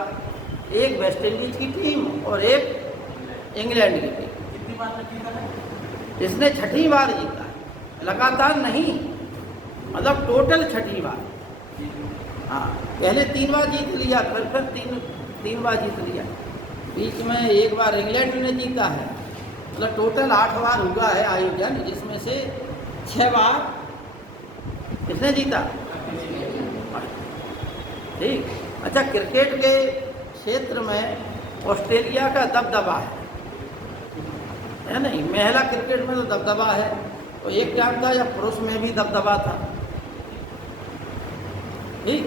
एक वेस्ट इंडीज की टीम और एक इंग्लैंड की टीम। कितनी बार जीता है? इसने 6ठी बार जीता है, लगातार नहीं, मतलब टोटल 6ठी बार। हाँ, पहले 3 बार जीत लिया, फिर 3 बार जीत लिया, बीच में 1 बार इंग्लैंड ने जीता है, मतलब टोटल 8 बार हुआ है आयोजन, जिसमें से 6 बार किसने जीता? ठीक। अच्छा, क्रिकेट के क्षेत्र में ऑस्ट्रेलिया का दबदबा है नहीं? महिला क्रिकेट में तो दबदबा है, और एक टाइम था जब पुरुष में भी दबदबा था। ठीक,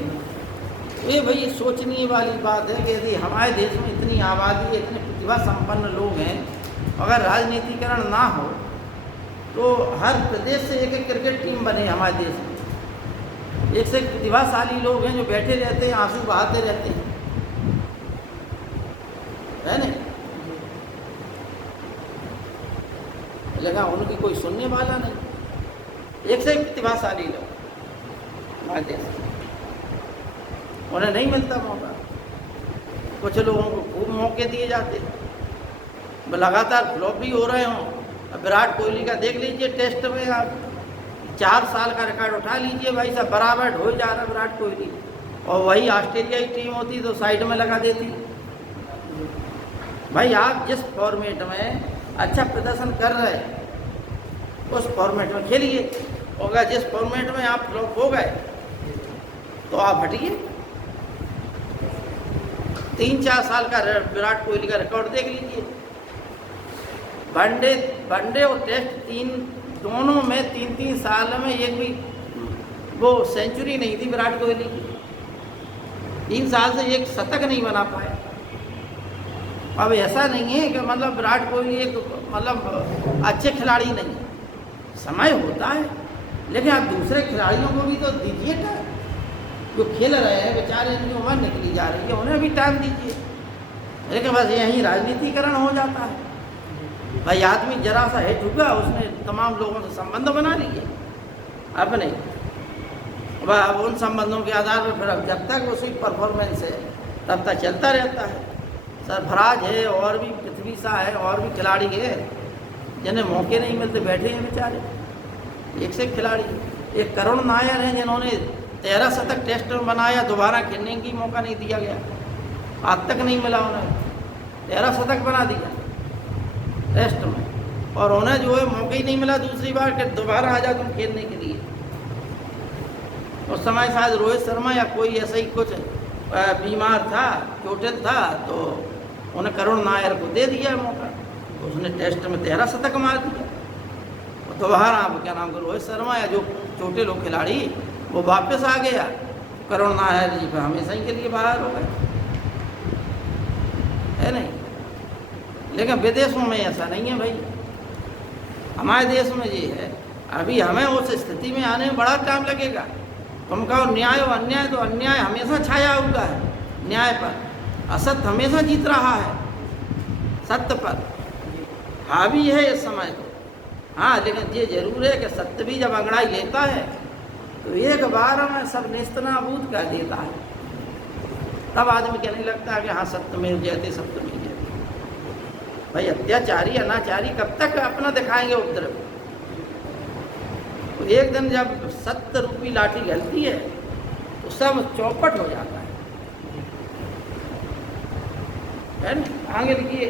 ये भाई सोचने वाली बात है कि यदि हमारे देश में इतनी आबादी, इतने प्रतिभा संपन्न लोग हैं, अगर राजनीतिकरण ना हो तो हर प्रदेश से एक क्रिकेट टीम बने हमारे देश में। एक से एक प्रतिभाशाली लोग हैं जो बैठे रहते हैं, आंसू बहाते रहते हैं, है नहीं? लगा उनकी कोई सुनने वाला नहीं। एक से एक प्रतिभाशाली लोग हमारे देश में, उन्हें नहीं मिलता मौका। कुछ लोगों को खूब मौके दिए जाते, लगातार फ्लॉप भी हो रहे हों। अब विराट कोहली का देख लीजिए, टेस्ट में आप 4 साल का रिकॉर्ड उठा लीजिए भाई साहब, बराबर हो जा रहा विराट कोहली, और वही ऑस्ट्रेलियाई टीम होती तो साइड में लगा देती। भाई आप जिस फॉर्मेट में अच्छा प्रदर्शन कर रहे हैं उस फॉर्मेट में खेलिए, और अगर जिस फॉर्मेट में आप फ्लॉप हो गए तो आप हटिए। 3-4 साल का विराट कोहली का रिकॉर्ड देख लीजिए, वनडे और टेस्ट दोनों में 3-3 साल में एक भी वो सेंचुरी नहीं थी विराट कोहली की। 3 साल से एक शतक नहीं बना पाए। अब ऐसा नहीं है कि मतलब विराट कोहली एक मतलब अच्छे खिलाड़ी नहीं, समय होता है, लेकिन आप दूसरे खिलाड़ियों को भी तो दीजिए टाइम। जो खेल रहे हैं बेचारे, इनकी उम्र निकली जा रही है, उन्हें भी टाइम दीजिए। लेकिन बस यहीं राजनीतिकरण हो जाता है। भाई आदमी जरा सा हिट हुआ, उसने तमाम लोगों से संबंध बना लिए अपने, अब उन संबंधों के आधार पर फिर अब जब तक उसकी परफॉर्मेंस है तब तक चलता रहता है। सरफराज है, और भी पृथ्वी शाह है, और भी खिलाड़ी है जिन्हें मौके नहीं मिलते, बैठे हैं बेचारे। एक से खिलाड़ी, एक करुण नायर हैं जिन्होंने 13 शतक टेस्ट में बनाया, दोबारा खेलने की मौका नहीं दिया गया। आज तक नहीं मिला उन्हें। 13 शतक बना दिया टेस्ट में, और उन्हें जो है मौका ही नहीं मिला दूसरी बार कि दोबारा आ जाओ तुम खेलने के लिए। उस समय शायद रोहित शर्मा या कोई ऐसा ही कुछ बीमार था, चोटिल था, तो उन्हें करुण नायर को दे दिया मौका, तो उसने टेस्ट में 13 शतक मार दिया। तो दोबारा आप क्या नाम रोहित शर्मा या जो चोटिल हो खिलाड़ी वो वापस आ गया, करुण नायर जी पर हमेशा ही के लिए बाहर हो गए, है नहीं। लेकिन विदेशों में ऐसा नहीं है भाई, हमारे देश में ये है। अभी हमें उस स्थिति में आने में बड़ा टाइम लगेगा। तुम कहो न्याय और अन्याय, तो अन्याय हमेशा छाया हुआ है न्याय पर, असत्य हमेशा जीत रहा है सत्य पर, हावी है इस समय तो। हाँ, लेकिन ये जरूर है कि सत्य भी जब अंगड़ाई लेता है तो एक बार में सब नेस्तनाबूद कर देता है। तब आदमी कहने लगता है कि हाँ सत्य में जयते, सत्य में जयते। भाई अत्याचारी अनाचारी कब तक अपना दिखाएंगे उपद्रव? तो एक दिन जब सत्य रूपी लाठी गलती है तो सब चौपट हो जाता है ना। आगे लिखिए,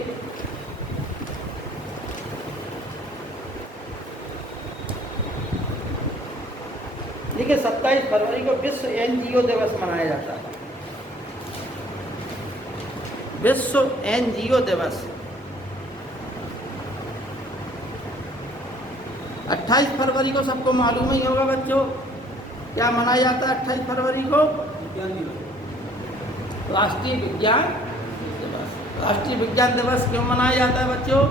देखिए 27 फरवरी को विश्व एनजीओ दिवस मनाया जाता है। विश्व एनजीओ दिवस 28 फरवरी को सबको मालूम ही होगा बच्चों, क्या मनाया जाता है 28 फरवरी को? राष्ट्रीय विज्ञान दिवस। राष्ट्रीय विज्ञान दिवस क्यों मनाया जाता है बच्चों?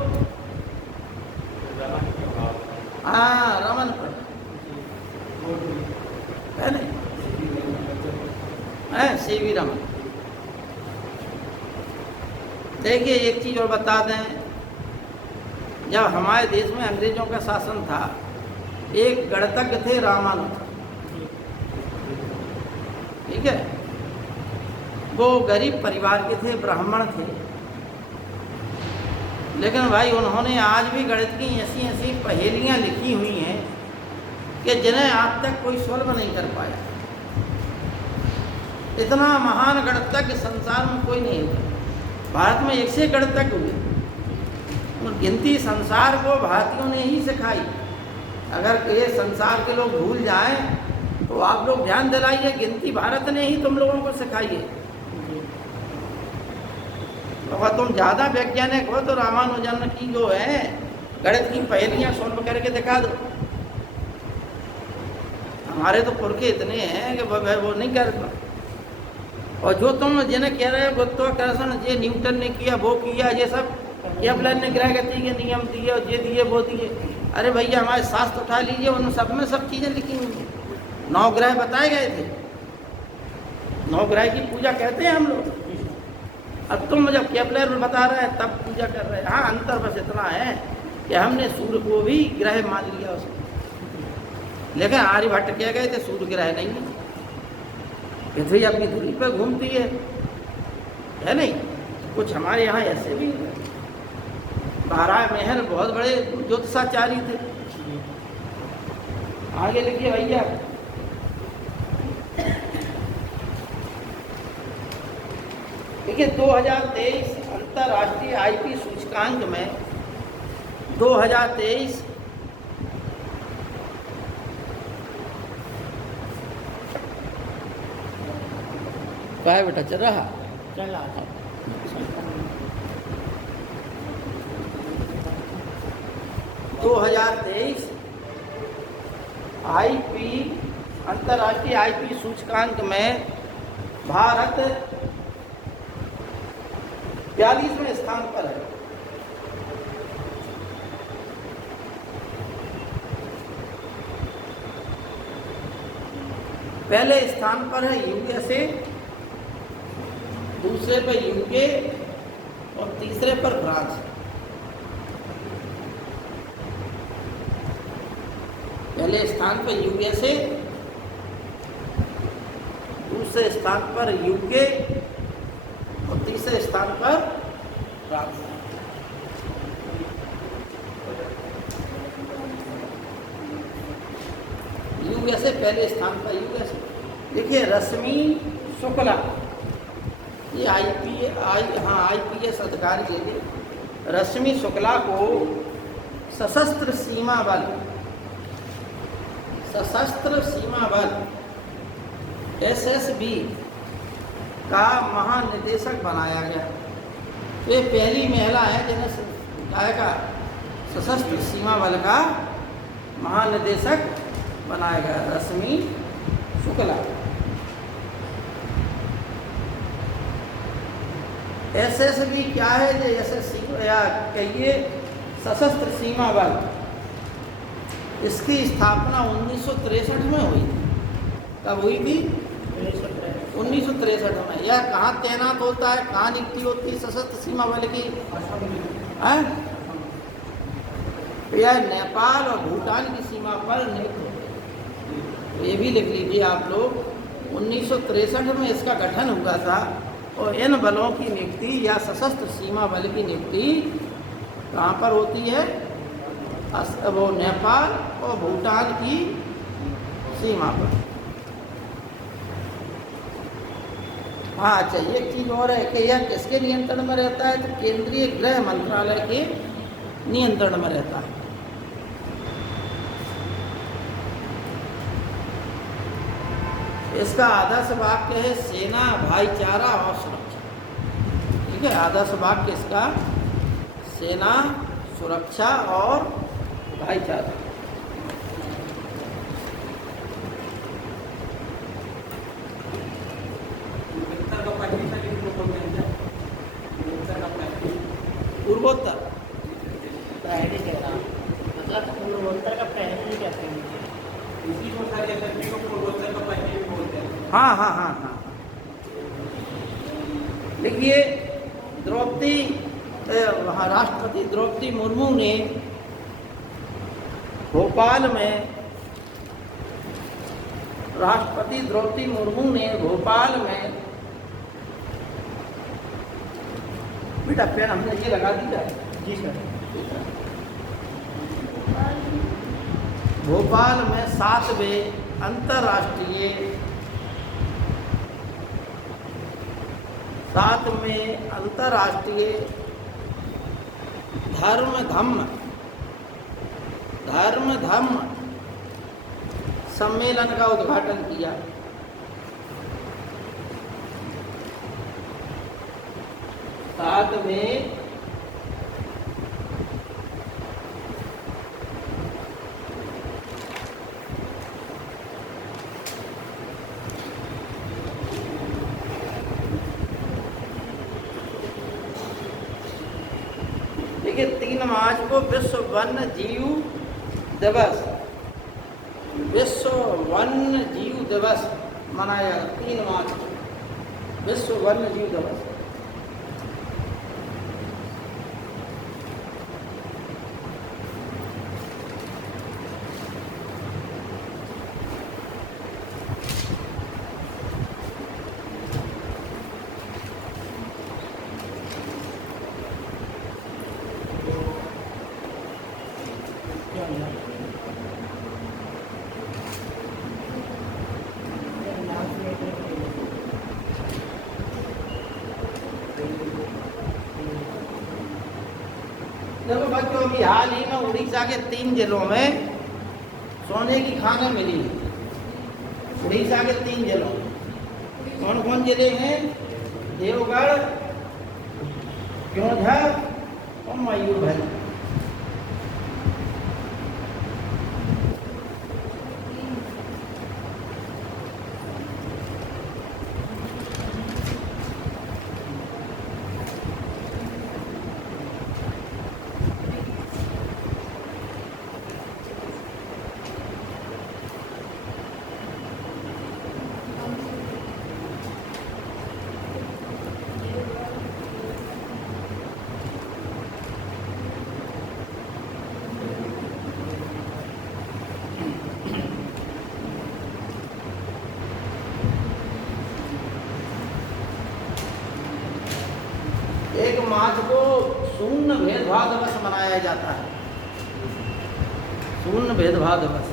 हाँ, रमन पर है नहीं, सीवी रमन। देखिए एक चीज़ और बता दें, जब हमारे देश में अंग्रेजों का शासन था, एक गणितज्ञ थे रामानुज, ठीक है। वो गरीब परिवार के थे, ब्राह्मण थे, लेकिन भाई उन्होंने आज भी गणित की ऐसी ऐसी पहेलियां लिखी हुई हैं कि जिन्हें आज तक कोई सॉल्व नहीं कर पाया। इतना महान गणितज्ञ संसार में कोई नहीं हुआ। भारत में एक से गणितज्ञ हुए, और गिनती संसार को भारतीयों ने ही सिखाई। अगर ये संसार के लोग भूल जाएं तो आप लोग ध्यान दिलाइए, गिनती भारत ने ही तुम लोगों को सिखाई है। अगर तुम ज़्यादा वैज्ञानिक हो तो रामानुजन की जो है गणित की पहेलियां सॉल्व करके दिखा दो। हमारे तो पुरखे इतने हैं कि वो नहीं कर पाते। और जो तुम जिन्हें कह रहे हो गुरुत्वाकर्षण, ये न्यूटन ने किया, वो किया, ये सब केपलर ने ग्रह गति के नियम दिए और ये दिए वो दिए। अरे भैया हमारे शास्त्र उठा लीजिए, उन सब में सब चीज़ें लिखी हुई हैं। 9 ग्रह बताए गए थे, 9 ग्रह की पूजा कहते हैं हम लोग। अब तुम जब केपलर बता रहे हैं तब पूजा कर रहे हैं। हाँ, अंतर बस इतना है कि हमने सूर्य को भी ग्रह मान लिया उसको, लेकिन आर्यभट्ट कह गए थे सूर्य ग्रह नहीं है, पृथ्वी अपनी दूरी पर घूमती है नहीं। कुछ हमारे यहाँ ऐसे भी बारह मेहर बहुत बड़े ज्योतिषाचार्य थे। आगे लिखिए भैया, देखिए 2023 अंतर्राष्ट्रीय आईपी सूचकांक में 2023 क्या है बेटा, चल रहा 2023 आईपी अंतर्राष्ट्रीय आईपी सूचकांक में भारत 42वें स्थान पर है। पहले स्थान पर है यूएसए, दूसरे पर यूके और तीसरे पर फ्रांस। पहले स्थान पर यूएसए, दूसरे स्थान पर यूके और तीसरे स्थान पर फ्रांस। यूएसए पहले स्थान पर यूएसए। देखिए रश्मि शुक्ला ये आईपीएस अधिकारी के लिए रश्मि शुक्ला को सशस्त्र सीमा बल एसएसबी का महानिदेशक बनाया गया। तो ये पहली महिला है जिन्हें का सशस्त्र सीमा बल का महानिदेशक बनाया गया, रश्मि शुक्ला। एसएसबी क्या है? जो एसएससी या कहिए सशस्त्र सीमा बल, इसकी स्थापना 1963 में हुई थी। कब हुई थी? 1963 में। यह कहाँ तैनात होता है, कहाँ नियुक्ति होती है सशस्त्र सीमा बल की? यह नेपाल और भूटान की सीमा पर नियुक्त होते हैं। तो ये भी लिख लीजिए आप लोग, 1963 में इसका गठन हुआ था और इन बलों की नियुक्ति या सशस्त्र सीमा बल की नियुक्ति कहाँ पर होती है? वो नेपाल और भूटान की सीमा पर। हाँ अच्छा, एक चीज़ और है कि यह किसके नियंत्रण में रहता है? तो केंद्रीय गृह मंत्रालय के नियंत्रण में रहता है। इसका आदर्श वाक्य है सेना, भाईचारा और सुरक्षा। ठीक है, आदर्श वाक्य इसका सेना, सुरक्षा और भाईचारा। पूर्वोत्तर पहले कह रहा मतलब पूर्वोत्तर का पहले कहते हैं। इसी को सारे एसएसबी को पूर्वोत्तर का पहले भी बोलते हैं। हाँ। देखिए, द्रौपदी राष्ट्रपति द्रौपदी मुर्मू ने भोपाल में बेटा पेन हमने ये लगा दिया है। जी सर। भोपाल में 7वें अंतर्राष्ट्रीय धर्म धम्म सम्मेलन का उद्घाटन किया। साथ में देखिए 3 मार्च को विश्व वन्य जीव दिवस मनाया। 3 मार्च को विश्व वन्य जीव दिवस। देखो बच्चों, अभी हाल ही में उड़ीसा के 3 जिलों में सोने की खानें मिली। उड़ीसा के 3 जिलों, कौन कौन जिले हैं? देवगढ़, क्योंझर और मयूरभंज। मार्च को शून्य भेदभाव दिवस मनाया जाता है। शून्य भेदभाव दिवस।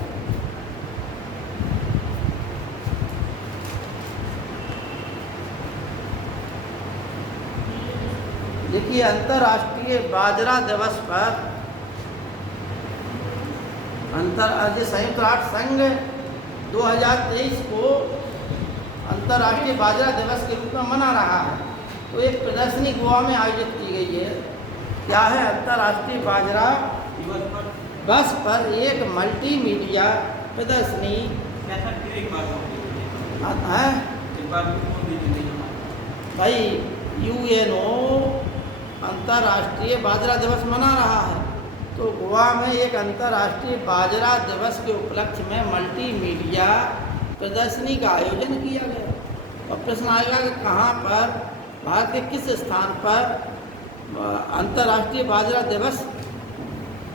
देखिए, अंतर्राष्ट्रीय बाजरा दिवस पर संयुक्त राष्ट्र संघ 2023 को अंतर्राष्ट्रीय बाजरा दिवस के रूप में मना रहा है। तो एक प्रदर्शनी गोवा में आयोजित की गई है। क्या है? अंतर्राष्ट्रीय बाजरा दिवस पर एक मल्टीमीडिया प्रदर्शनी कैसा फिर एक बात होगी है एक बार कौन भी नहीं भाई। यूएनओ अंतर्राष्ट्रीय बाजरा दिवस मना रहा है, तो गोवा में एक अंतर्राष्ट्रीय बाजरा दिवस के उपलक्ष्य में मल्टीमीडिया प्रदर्शनी का आयोजन किया गया। और प्रश्न आएगा कि कहाँ पर, भारत के किस स्थान पर अंतर्राष्ट्रीय बाजरा दिवस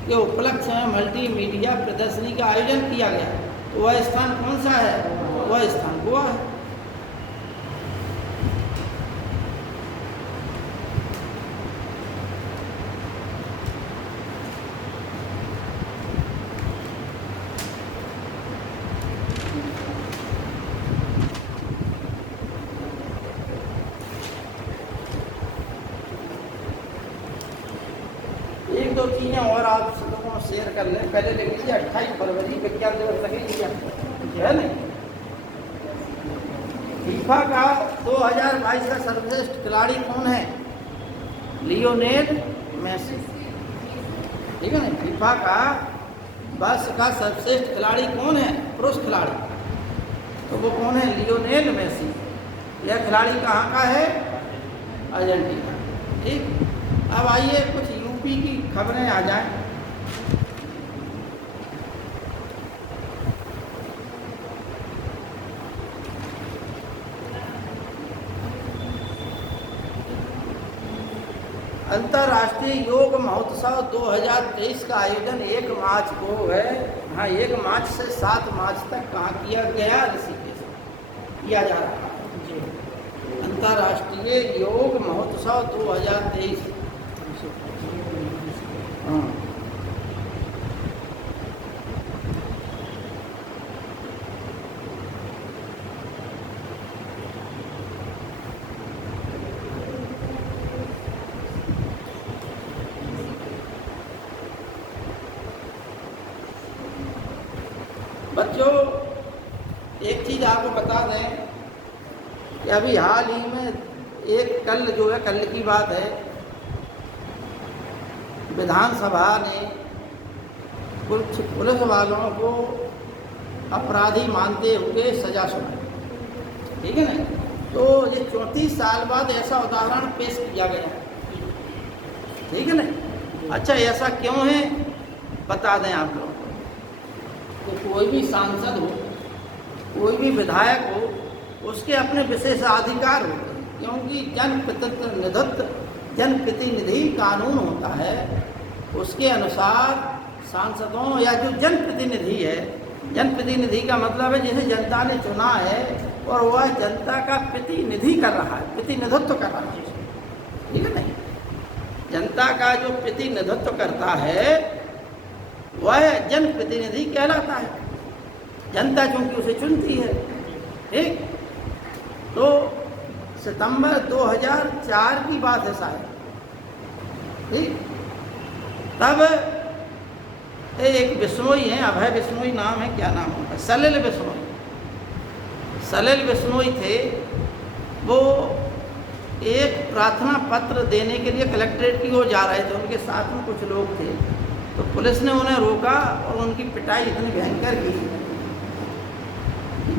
के उपलक्ष्य में मल्टीमीडिया प्रदर्शनी का आयोजन किया गया। तो वह स्थान कौन सा है? वह स्थान गोवा है। एक दो चीज़ें और आप लोगों को शेयर कर लें। पहले लिख लीजिए 28 फरवरी विज्ञान दिवस लिख लीजिए, है नहीं? फीफा का 2022 का सर्वश्रेष्ठ खिलाड़ी कौन है? Lionel Messi. ठीक है ना? फीफा का वर्ष का सर्वश्रेष्ठ खिलाड़ी कौन है? पुरुष खिलाड़ी। तो वो कौन है? Lionel Messi. यह खिलाड़ी कहाँ का है? अर्जेंटीना। ठीक, अब आइए कुछ यूपी की खबरें आ जाएं। अंतर्राष्ट्रीय योग महोत्सव 2023 का आयोजन 1 मार्च को है। हाँ, 1 मार्च से 7 मार्च तक कहाँ किया गया? ऋषिकेश किया जा रहा है। अंतर्राष्ट्रीय योग महोत्सव 2023। हाँ, बच्चों एक चीज़ आपको बता दें कि अभी हाल ही में कल कल की बात है, विधानसभा ने कुछ पुलिस वालों को अपराधी मानते हुए सजा सुनाई। ठीक है ना? तो ये 34 साल बाद ऐसा उदाहरण पेश किया गया। ठीक है ना? अच्छा, ऐसा क्यों है बता दें आप लोगों को। तो कोई भी सांसद हो, कोई भी विधायक हो, उसके अपने विशेषाधिकार होते हैं, क्योंकि जनप्रतिनिधि कानून होता है। उसके अनुसार सांसदों या जो जनप्रतिनिधि है, जनप्रतिनिधि का मतलब है जिसे जनता ने चुना है और वह जनता का प्रतिनिधि कर रहा है, प्रतिनिधित्व कर रहा है। ठीक है नहीं? जनता का जो प्रतिनिधित्व करता है वह जनप्रतिनिधि कहलाता है। जनता चूंकि उसे चुनती है। ठीक, तो सितंबर 2004 की बात है शायद। ठीक, तब एक बिश्नोई हैं, अभय बिश्नोई नाम है, क्या नाम है, सलिल बिश्नोई। सलिल बिश्नोई थे, वो एक प्रार्थना पत्र देने के लिए कलेक्ट्रेट की ओर जा रहे थे। उनके साथ में कुछ लोग थे, तो पुलिस ने उन्हें रोका और उनकी पिटाई इतनी भयंकर की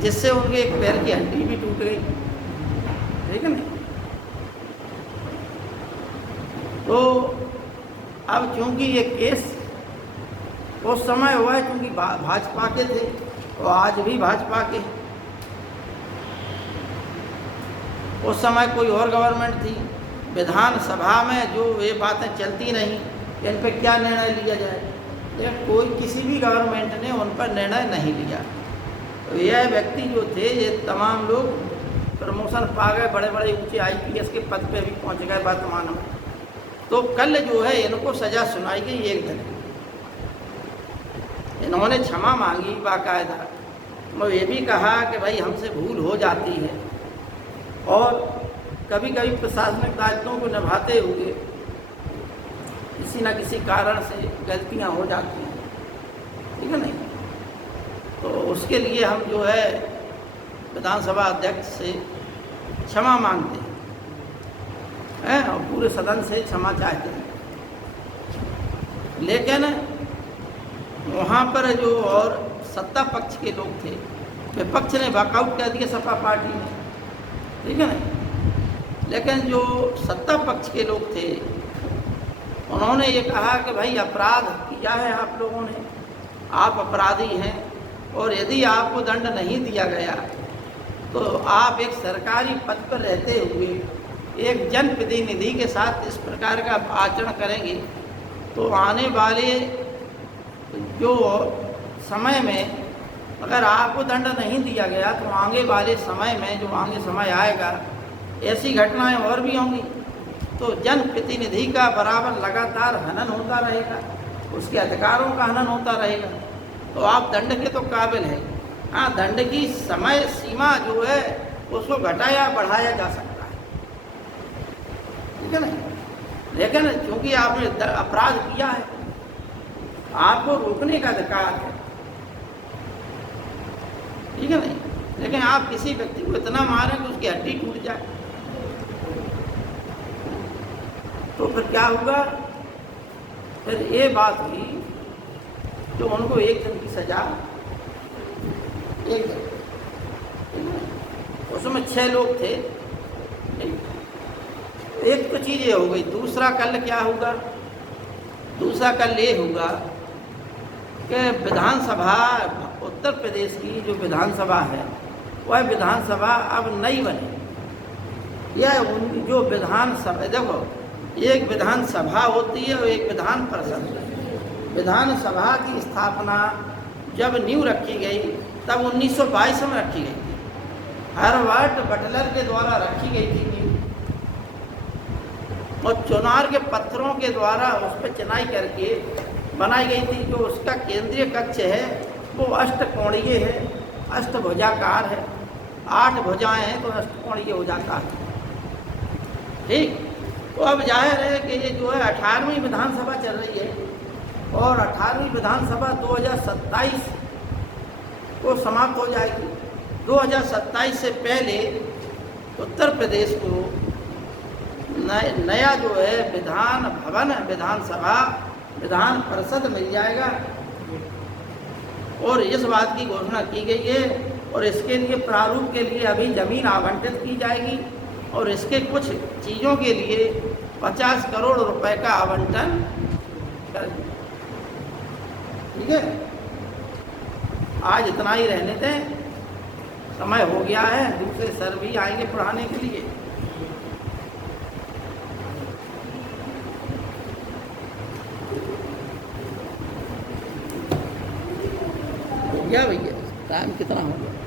जिससे उनके एक पैर की हड्डी भी टूट गई। ठीक है ना? तो अब चूंकि ये केस उस समय हुआ है, क्योंकि भाजपा के थे और आज भी भाजपा के। उस समय कोई और गवर्नमेंट थी, विधानसभा में जो ये बातें चलती नहीं कि इन पर क्या निर्णय लिया जाए, लेकिन कोई किसी भी गवर्नमेंट ने उन पर निर्णय नहीं लिया। तो यह व्यक्ति जो थे, ये तमाम लोग प्रमोशन पा गए, बड़े बड़े ऊंचे IPS के पद पे भी पहुंच गए वर्तमान में। तो कल जो है इनको सज़ा सुनाई गई 1 दिन। इन्होंने क्षमा मांगी बाकायदा, और ये भी कहा कि भाई हमसे भूल हो जाती है और कभी कभी प्रशासनिक दायित्वों को निभाते हुए किसी न किसी कारण से गलतियां हो जाती हैं, ठीक है नहीं। तो उसके लिए हम जो है विधानसभा अध्यक्ष से क्षमा मांगते हैं और पूरे सदन से क्षमा चाहते हैं। लेकिन वहाँ पर जो और सत्ता पक्ष के लोग थे, विपक्ष ने वॉकआउट कर दिया सपा पार्टी ने, ठीक है ना। लेकिन जो सत्ता पक्ष के लोग थे उन्होंने ये कहा कि भाई अपराध किया है आप लोगों ने, आप अपराधी हैं और यदि आपको दंड नहीं दिया गया तो आप एक सरकारी पद पर रहते हुए एक जनप्रतिनिधि के साथ इस प्रकार का आचरण करेंगे तो आने वाले जो समय में अगर आपको दंड नहीं दिया गया तो आगे वाले समय में जो आगे समय आएगा ऐसी घटनाएं और भी होंगी। तो जनप्रतिनिधि का बराबर लगातार हनन होता रहेगा, उसके अधिकारों का हनन होता रहेगा। तो आप दंड के तो काबिल हैं। हाँ, दंड की समय सीमा जो है उसको घटाया बढ़ाया जा सकता है, ठीक है ना। लेकिन क्योंकि आपने अपराध किया है, आपको रोकने का अधिकार है, ठीक है नहीं। लेकिन आप किसी व्यक्ति को इतना मारें कि उसकी हड्डी टूट जाए तो फिर क्या होगा। फिर ये बात हुई तो उनको 1 दिन की सजा, 1 दिन, उसमें 6 लोग थे। एक तो चीज़ ये हो गई। दूसरा कल क्या होगा, दूसरा कल ये होगा कि विधानसभा उत्तर प्रदेश की जो विधानसभा है वह विधानसभा अब नई बनी। यह जो विधानसभा, देखो एक विधानसभा होती है और एक विधान परिषद। विधानसभा की स्थापना जब नींव रखी गई तब 1922 में रखी गई थी, हर्बर्ट बटलर के द्वारा रखी गई थी नींव, और चुनार के पत्थरों के द्वारा उस पर चिनाई करके बनाई गई थी। जो उसका केंद्रीय कक्ष है वो अष्टकोणीय है, अष्टभुजाकार है, 8 भुजाएं हैं तो अष्टकोणीय हो जाता है, ठीक। तो अब जाहिर है कि ये जो है 18वीं विधानसभा चल रही है और 18वीं विधानसभा 2027 को समाप्त हो जाएगी। 2027 से पहले उत्तर प्रदेश को नया जो है विधान भवन, विधानसभा, विधान परिषद मिल जाएगा और इस बात की घोषणा की गई है। और इसके लिए प्रारूप के लिए अभी ज़मीन आवंटित की जाएगी और इसके कुछ चीज़ों के लिए 50 करोड़ रुपए का आवंटन कर, ठीक है। आज इतना ही रहने दें, समय हो गया है, दूसरे सर भी आएंगे पढ़ाने के लिए। भैया टाइम कितना हो गया?